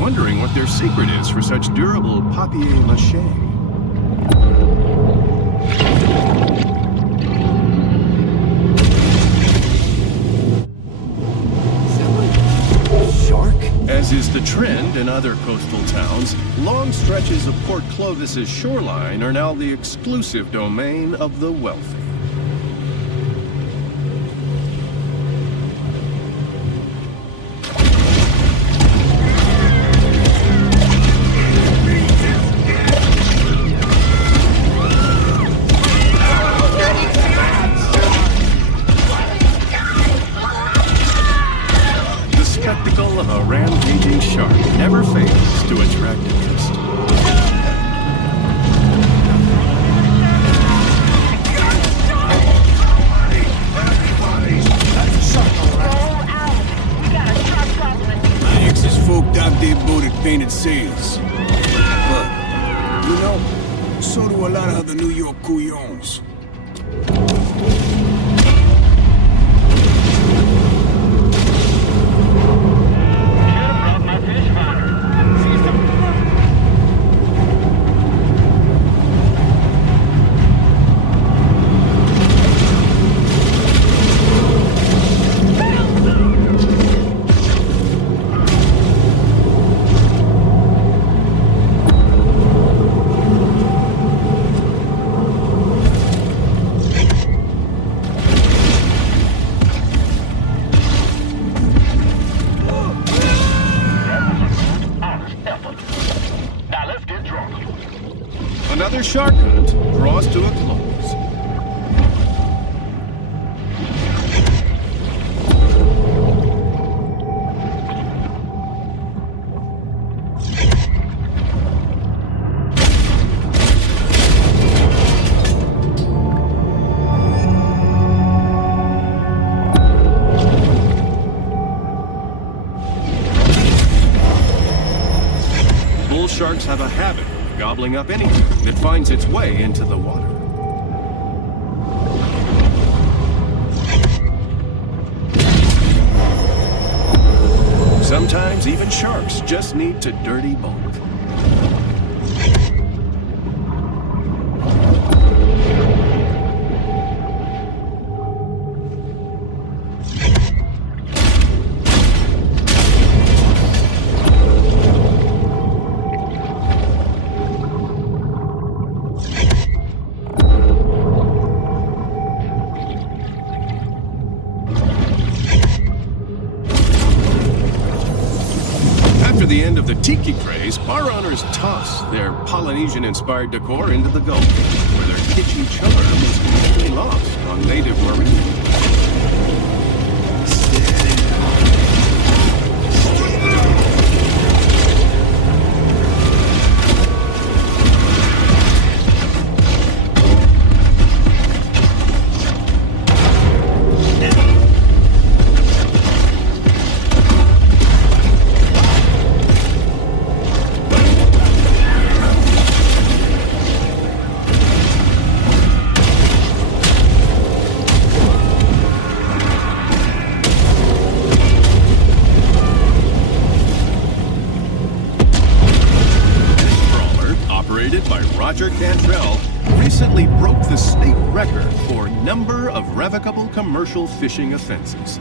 Wondering what their secret is for such durable papier-mâché. Shark? As is the trend in other coastal towns, long stretches of Port Clovis's shoreline are now the exclusive domain of the wealthy. Of a rampaging shark never fails to attract interest. My ex's folk docked their boat at painted sails. But, you know, so do a lot of other New York couillons. Another shark hunt draws to a close. Bull sharks have a habit of gobbling up anything that finds its way into the water. Sometimes even sharks just need to dirty bulk. the tiki craze, bar owners toss their Polynesian-inspired decor into the Gulf, where their kitschy charm is completely lost on native marine. Recently broke the state record for number of revocable commercial fishing offenses.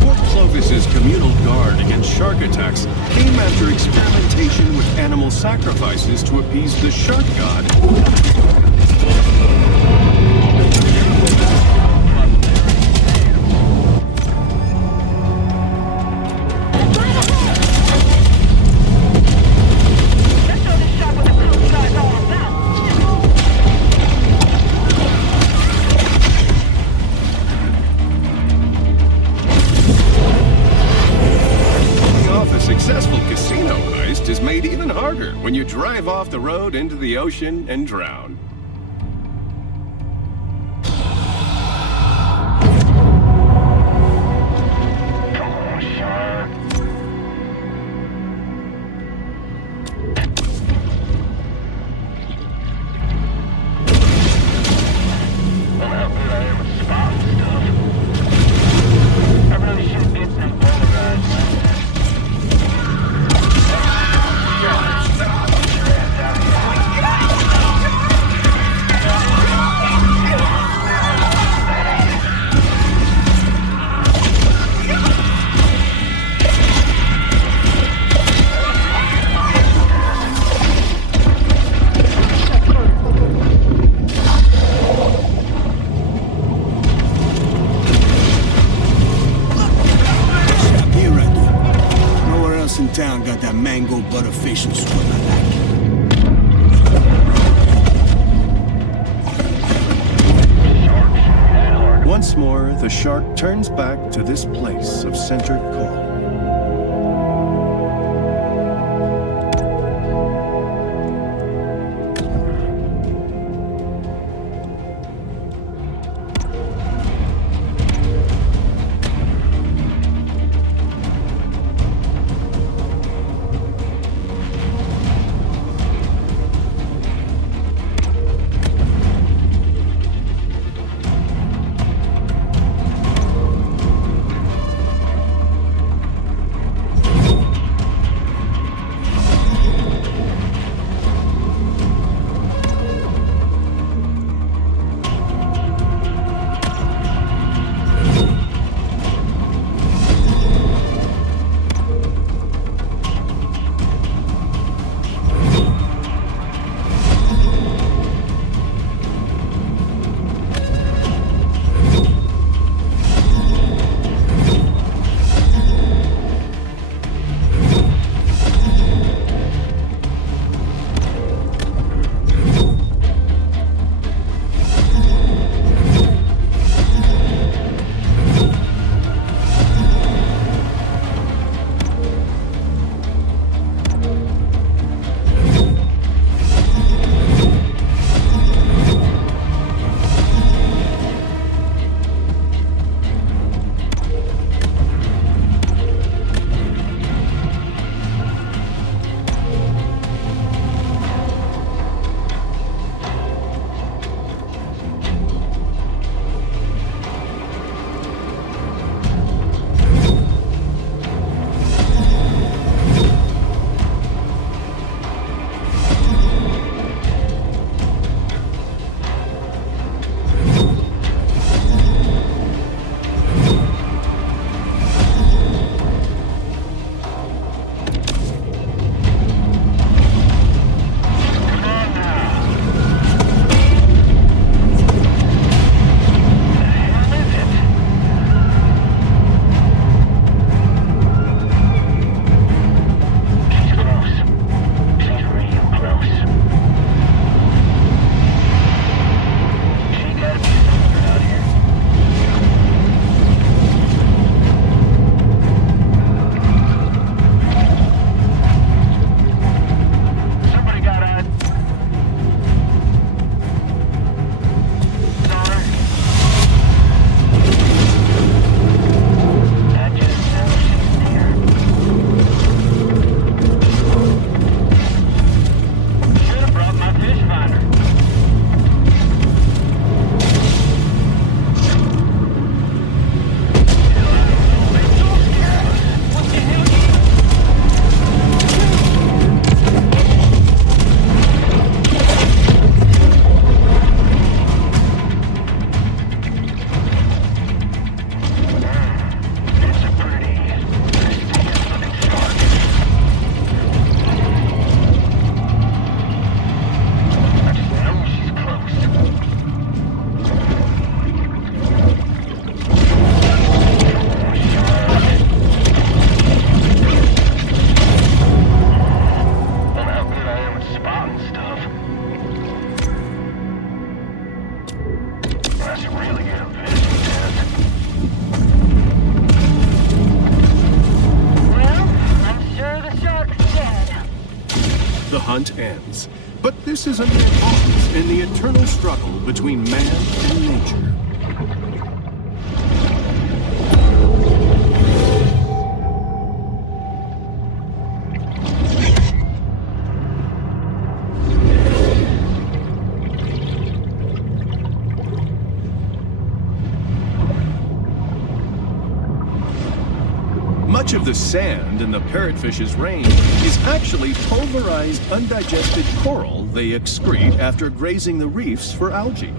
Port Clovis's communal guard against shark attacks came after experimentation with animal sacrifices to appease the shark god. When you drive off the road into the ocean and drown. Come on, shark. Well, how good I am at spotting stuff. I really should get them polarized, man. Town got that mango butter facial scrub I like. Once more, the shark turns back to this place of centered calm. hunt ends. But this is a mere pause in the eternal struggle between man and nature. Much of the sand in the parrotfish's range is actually pulverized, undigested coral they excrete after grazing the reefs for algae.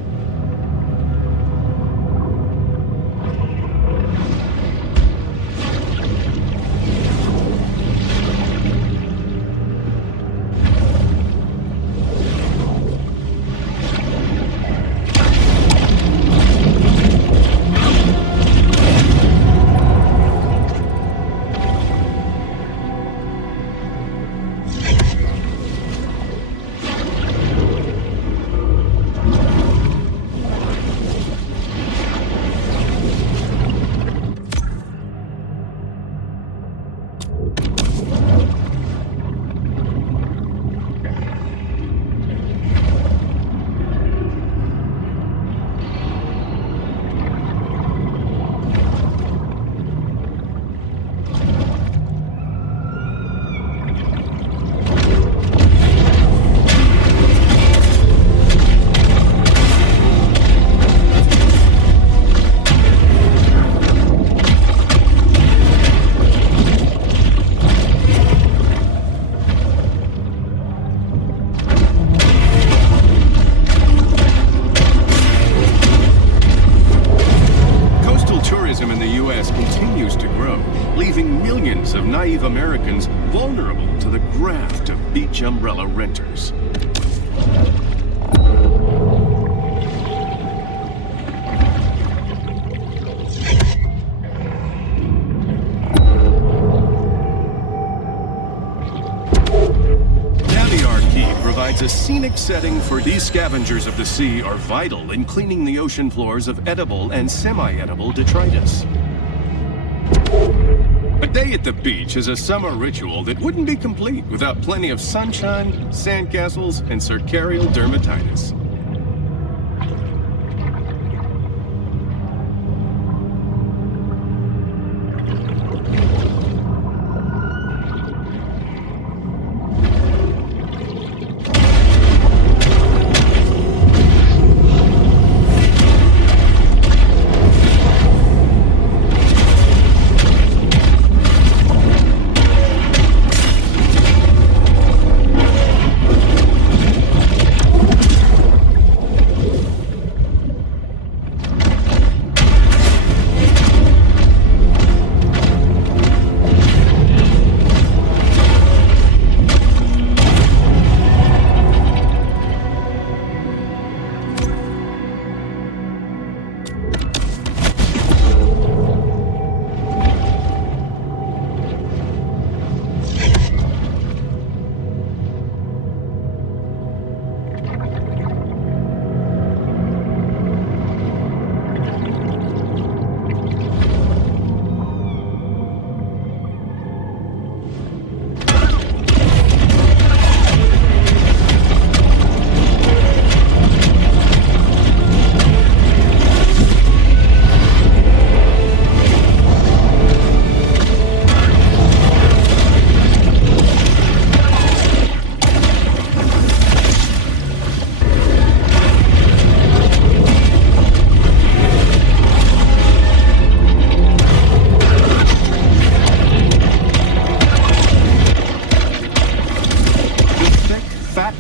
Naive Americans vulnerable to the graft of beach umbrella renters. Caviar Key provides a scenic setting for these scavengers of the sea are vital in cleaning the ocean floors of edible and semi-edible detritus. A day at the beach is a summer ritual that wouldn't be complete without plenty of sunshine, sandcastles, and circarial dermatitis.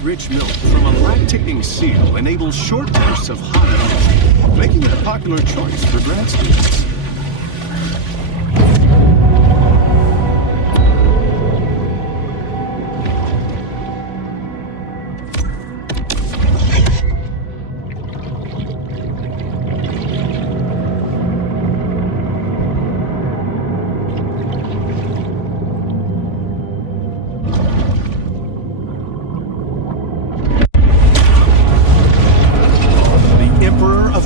Rich milk from a lactating seal enables short bursts of hot energy, making it a popular choice for grad students.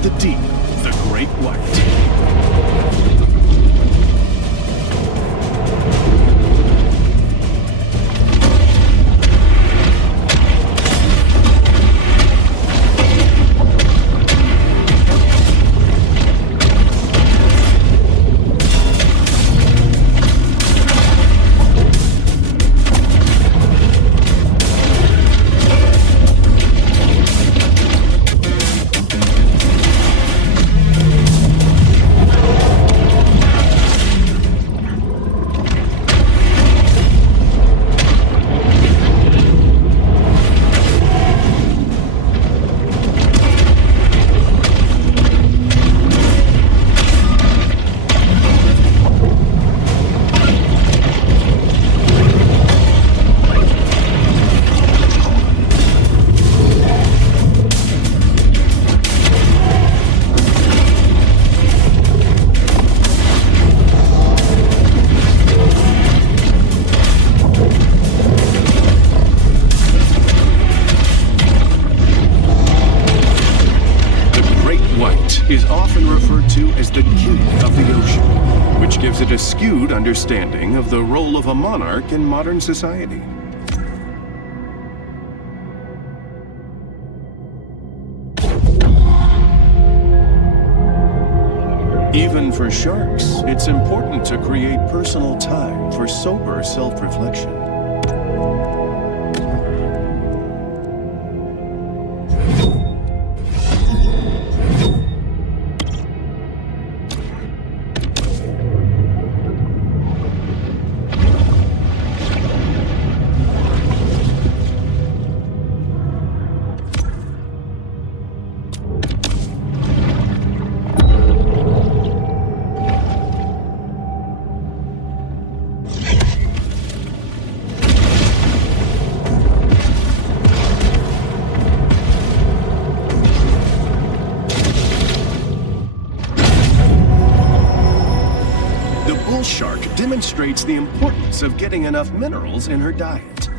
The deep, the great white. which gives it a skewed understanding of the role of a monarch in modern society. Even for sharks, it's important to create personal time for sober self-reflection. Shark demonstrates the importance of getting enough minerals in her diet.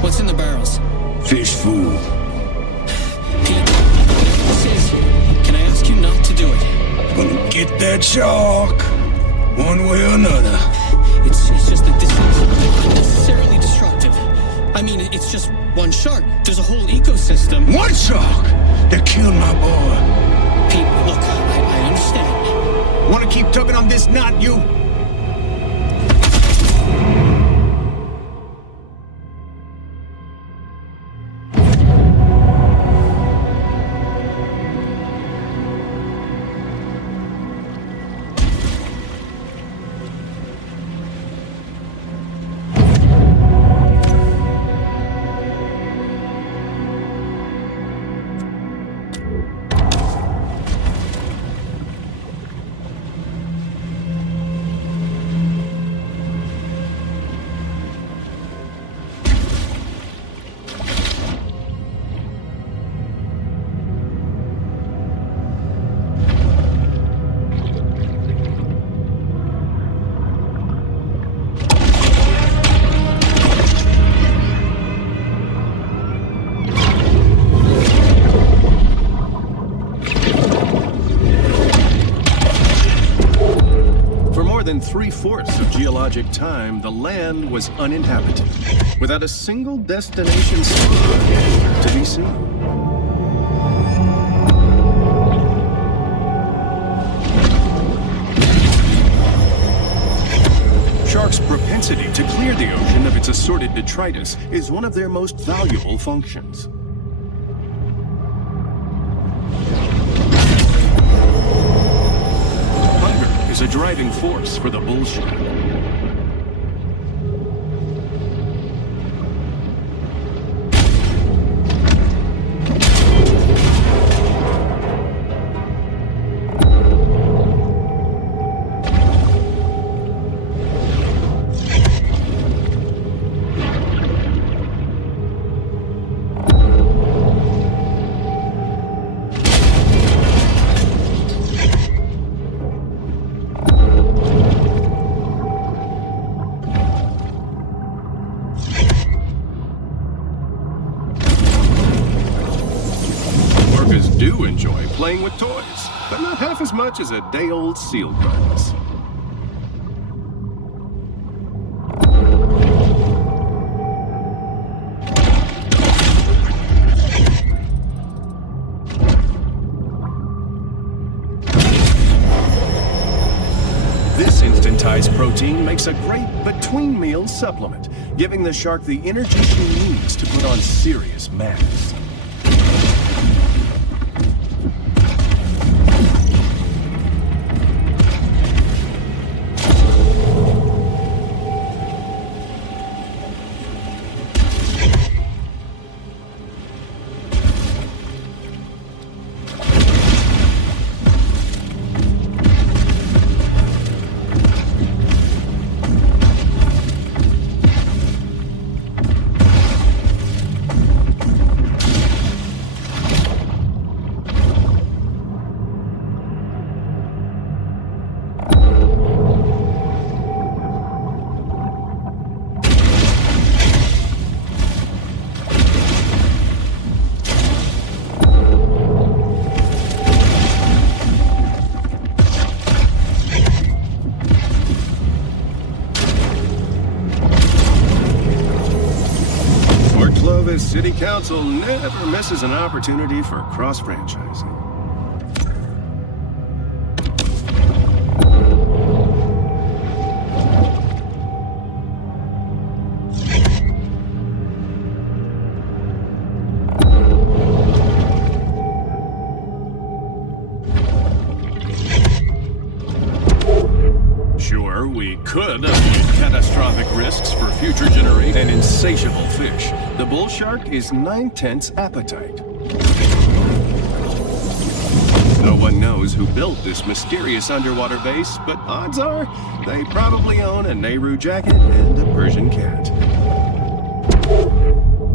What's in the barrels? Fish food. Pete, this is... Can I ask you not to do it? Gonna get that shark, one way or another. It's just that this is unnecessarily destructive. I mean, it's just one shark. There's a whole ecosystem. One shark that killed my boy. Pete, look, I understand. Want to keep tugging on this knot, you? Than 3/4 of geologic time, the land was uninhabited, without a single destination spot to be seen. Sharks' propensity to clear the ocean of its assorted detritus is one of their most valuable functions. is a driving force for the bull shark. Do enjoy playing with toys, but not half as much as a day-old seal carcass. This instantized protein makes a great between-meal supplement, giving the shark the energy she needs to put on serious mass. City Council never misses an opportunity for cross-franchising. Sure, we could avoid catastrophic risks for future generations. An insatiable fish, the bull shark is 9/10 appetite. No one knows who built this mysterious underwater base, but odds are they probably own a Nehru jacket and a Persian cat.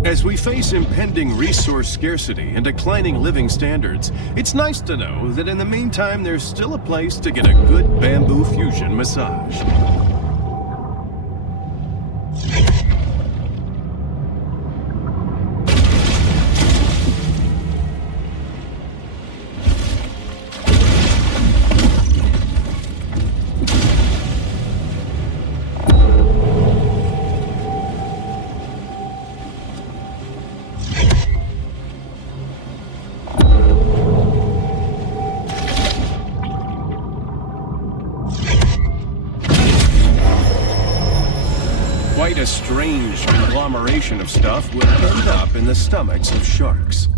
As we face impending resource scarcity and declining living standards, it's nice to know that in the meantime there's still a place to get a good bamboo fusion massage. Quite a strange conglomeration of stuff will end up in the stomachs of sharks.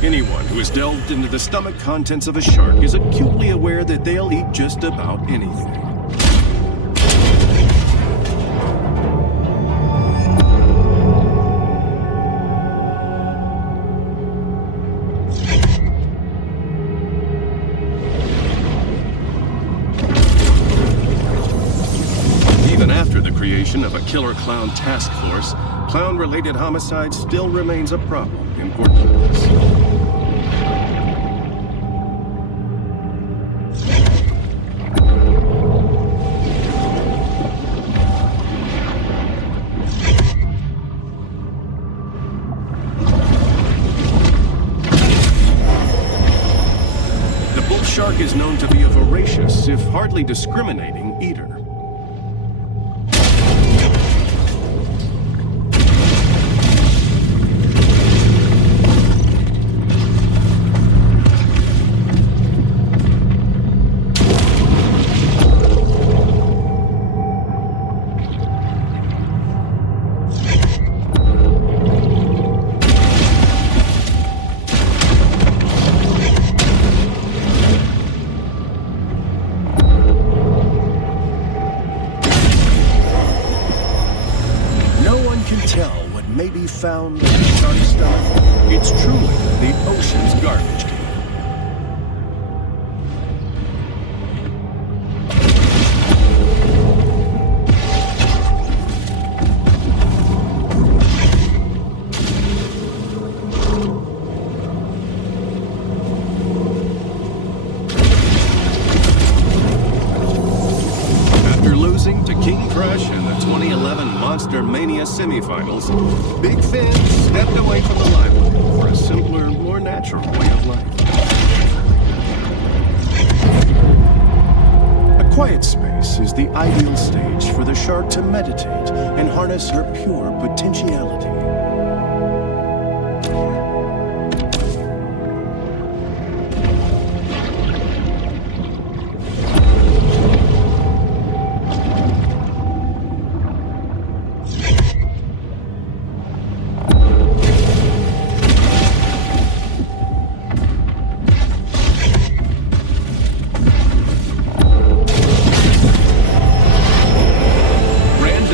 Anyone who has delved into the stomach contents of a shark is acutely aware that they'll eat just about anything. Even after the creation of a killer clown task force, clown-related homicide still remains a problem in Portuguese. The bull shark is known to be a voracious, if hardly discriminating, eater. can tell what may be found in a shark's stomach, it's truly the ocean's garbage can. To King Crush in the 2011 Monster Mania semifinals, Big Fin stepped away from the limelight for a simpler, more natural way of life. A quiet space is the ideal stage for the shark to meditate and harness her pure potentiality.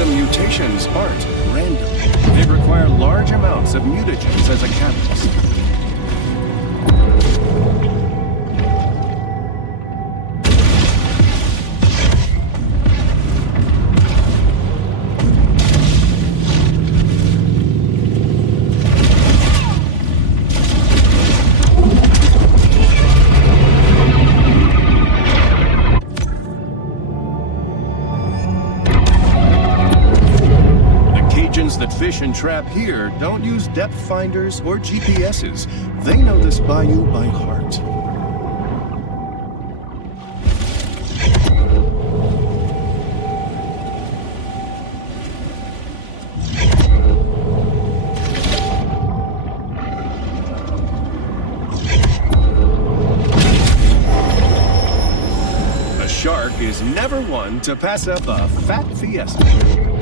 Mutations aren't random. They require large amounts of mutagens as a catalyst. That fish and trap here don't use depth finders or GPSs. They know this bayou by heart. A shark is never one to pass up a fat fiesta.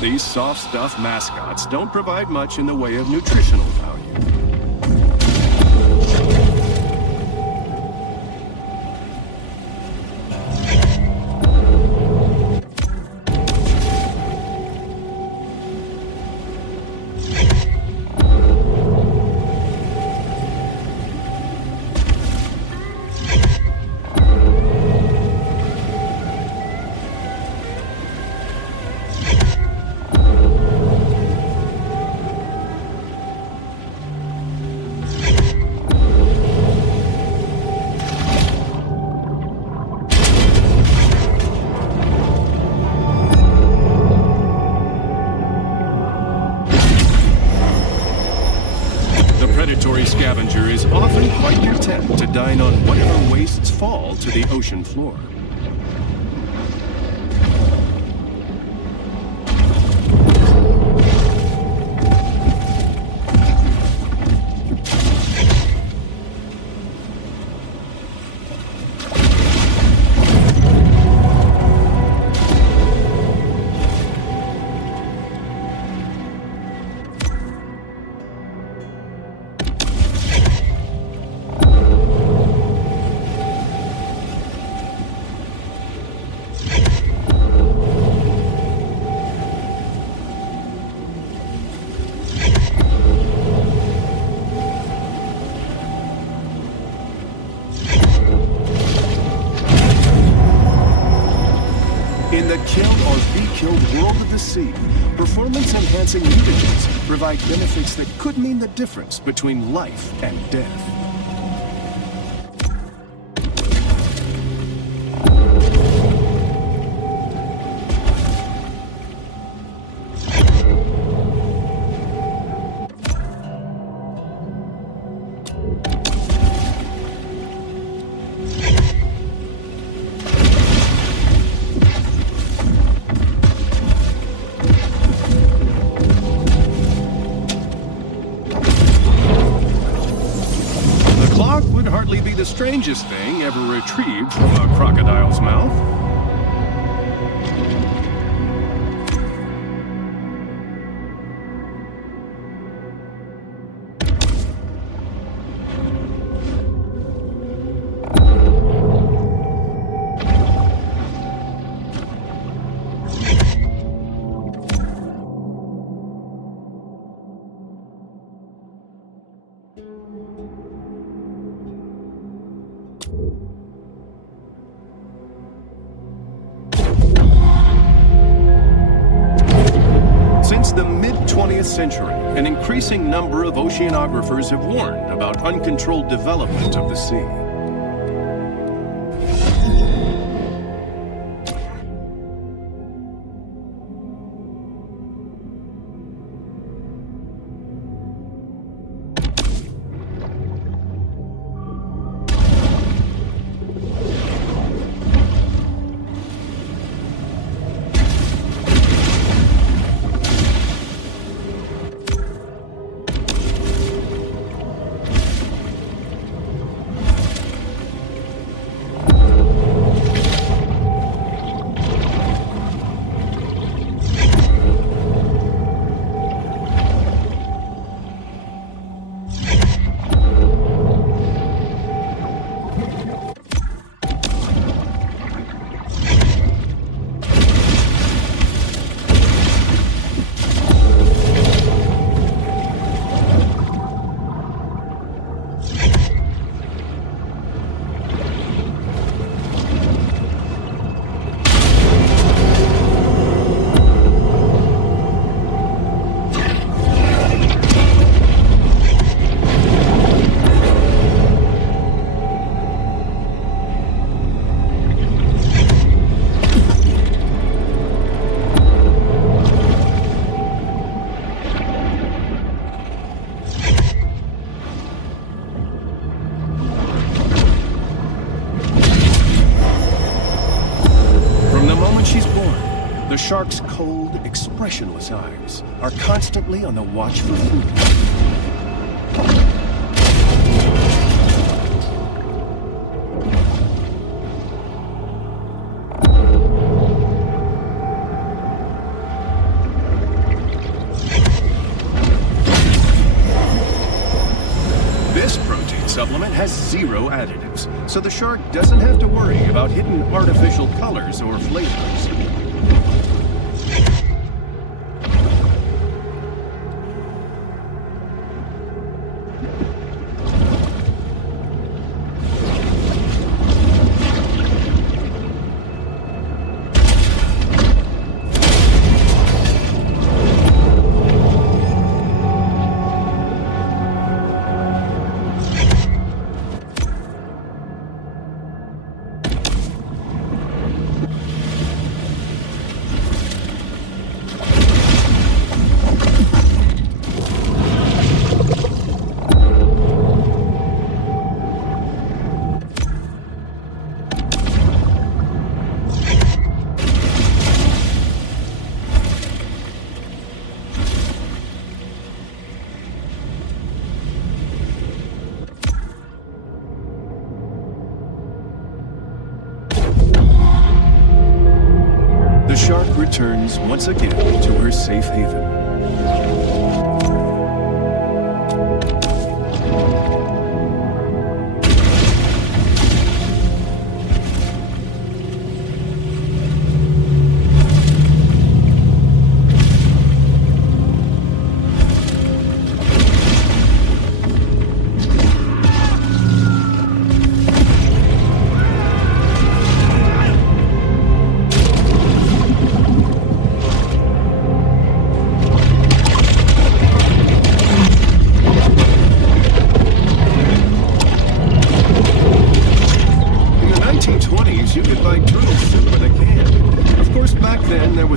These soft stuff mascots don't provide much in the way of nutritional value. fall to the ocean floor. In the kill or be killed world of the sea, performance-enhancing mutagens provide benefits that could mean the difference between life and death. Hardly be the strangest thing ever retrieved from a crocodile's mouth. Since the mid-20th century, an increasing number of oceanographers have warned about uncontrolled development of the sea. The shark's cold, expressionless eyes are constantly on the watch for food. This protein supplement has 0 additives, so the shark doesn't have to worry about hidden artificial colors or flavors. The shark returns once again to her safe haven.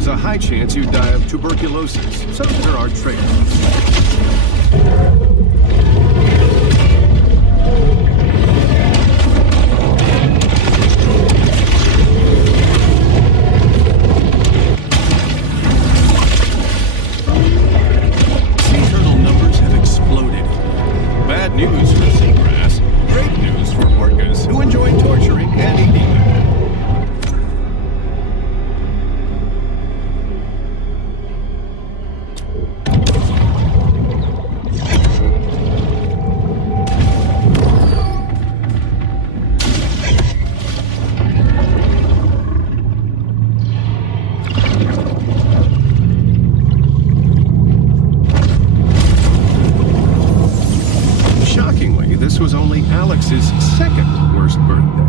High chance you'd die of tuberculosis, so there are trade-offs. Sea turtle numbers have exploded. Bad news for seagrass, great news for orcas who enjoy torturing and eating them. This was only Alex's second worst birthday.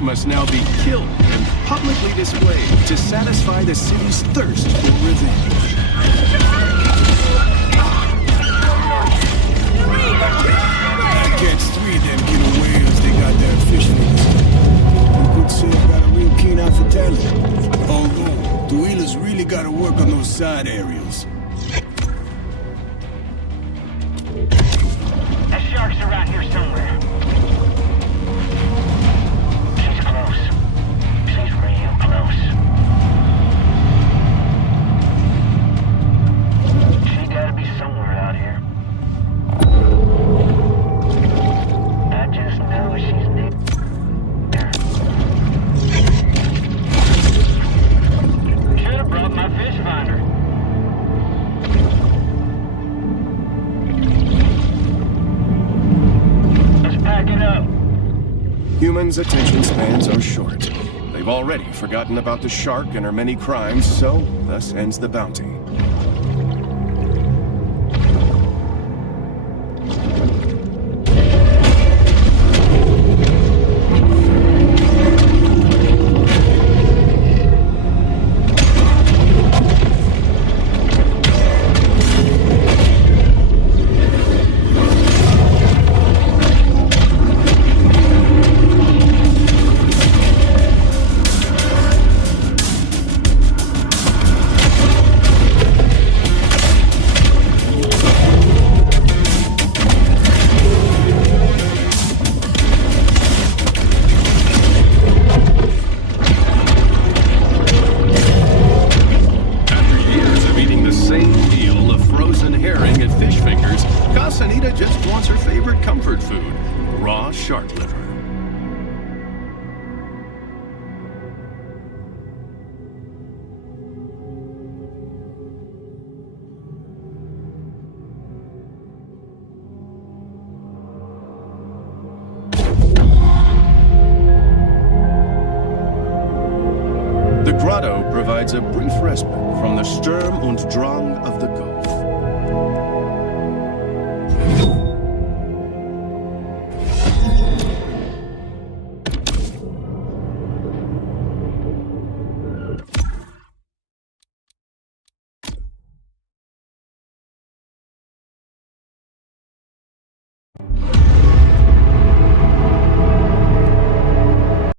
Must now be killed and publicly displayed to satisfy the city's thirst for revenge. I catch 3 of them killer whales they got there fishing. You could say I got a real keen eye for talent. Although, the wheelers really gotta work on those side areas. The shark's around here somewhere. Humans' attention spans are short. They've already forgotten about the shark and her many crimes, so thus ends the bounty. provides a brief respite from the Sturm und Drang of the Gulf.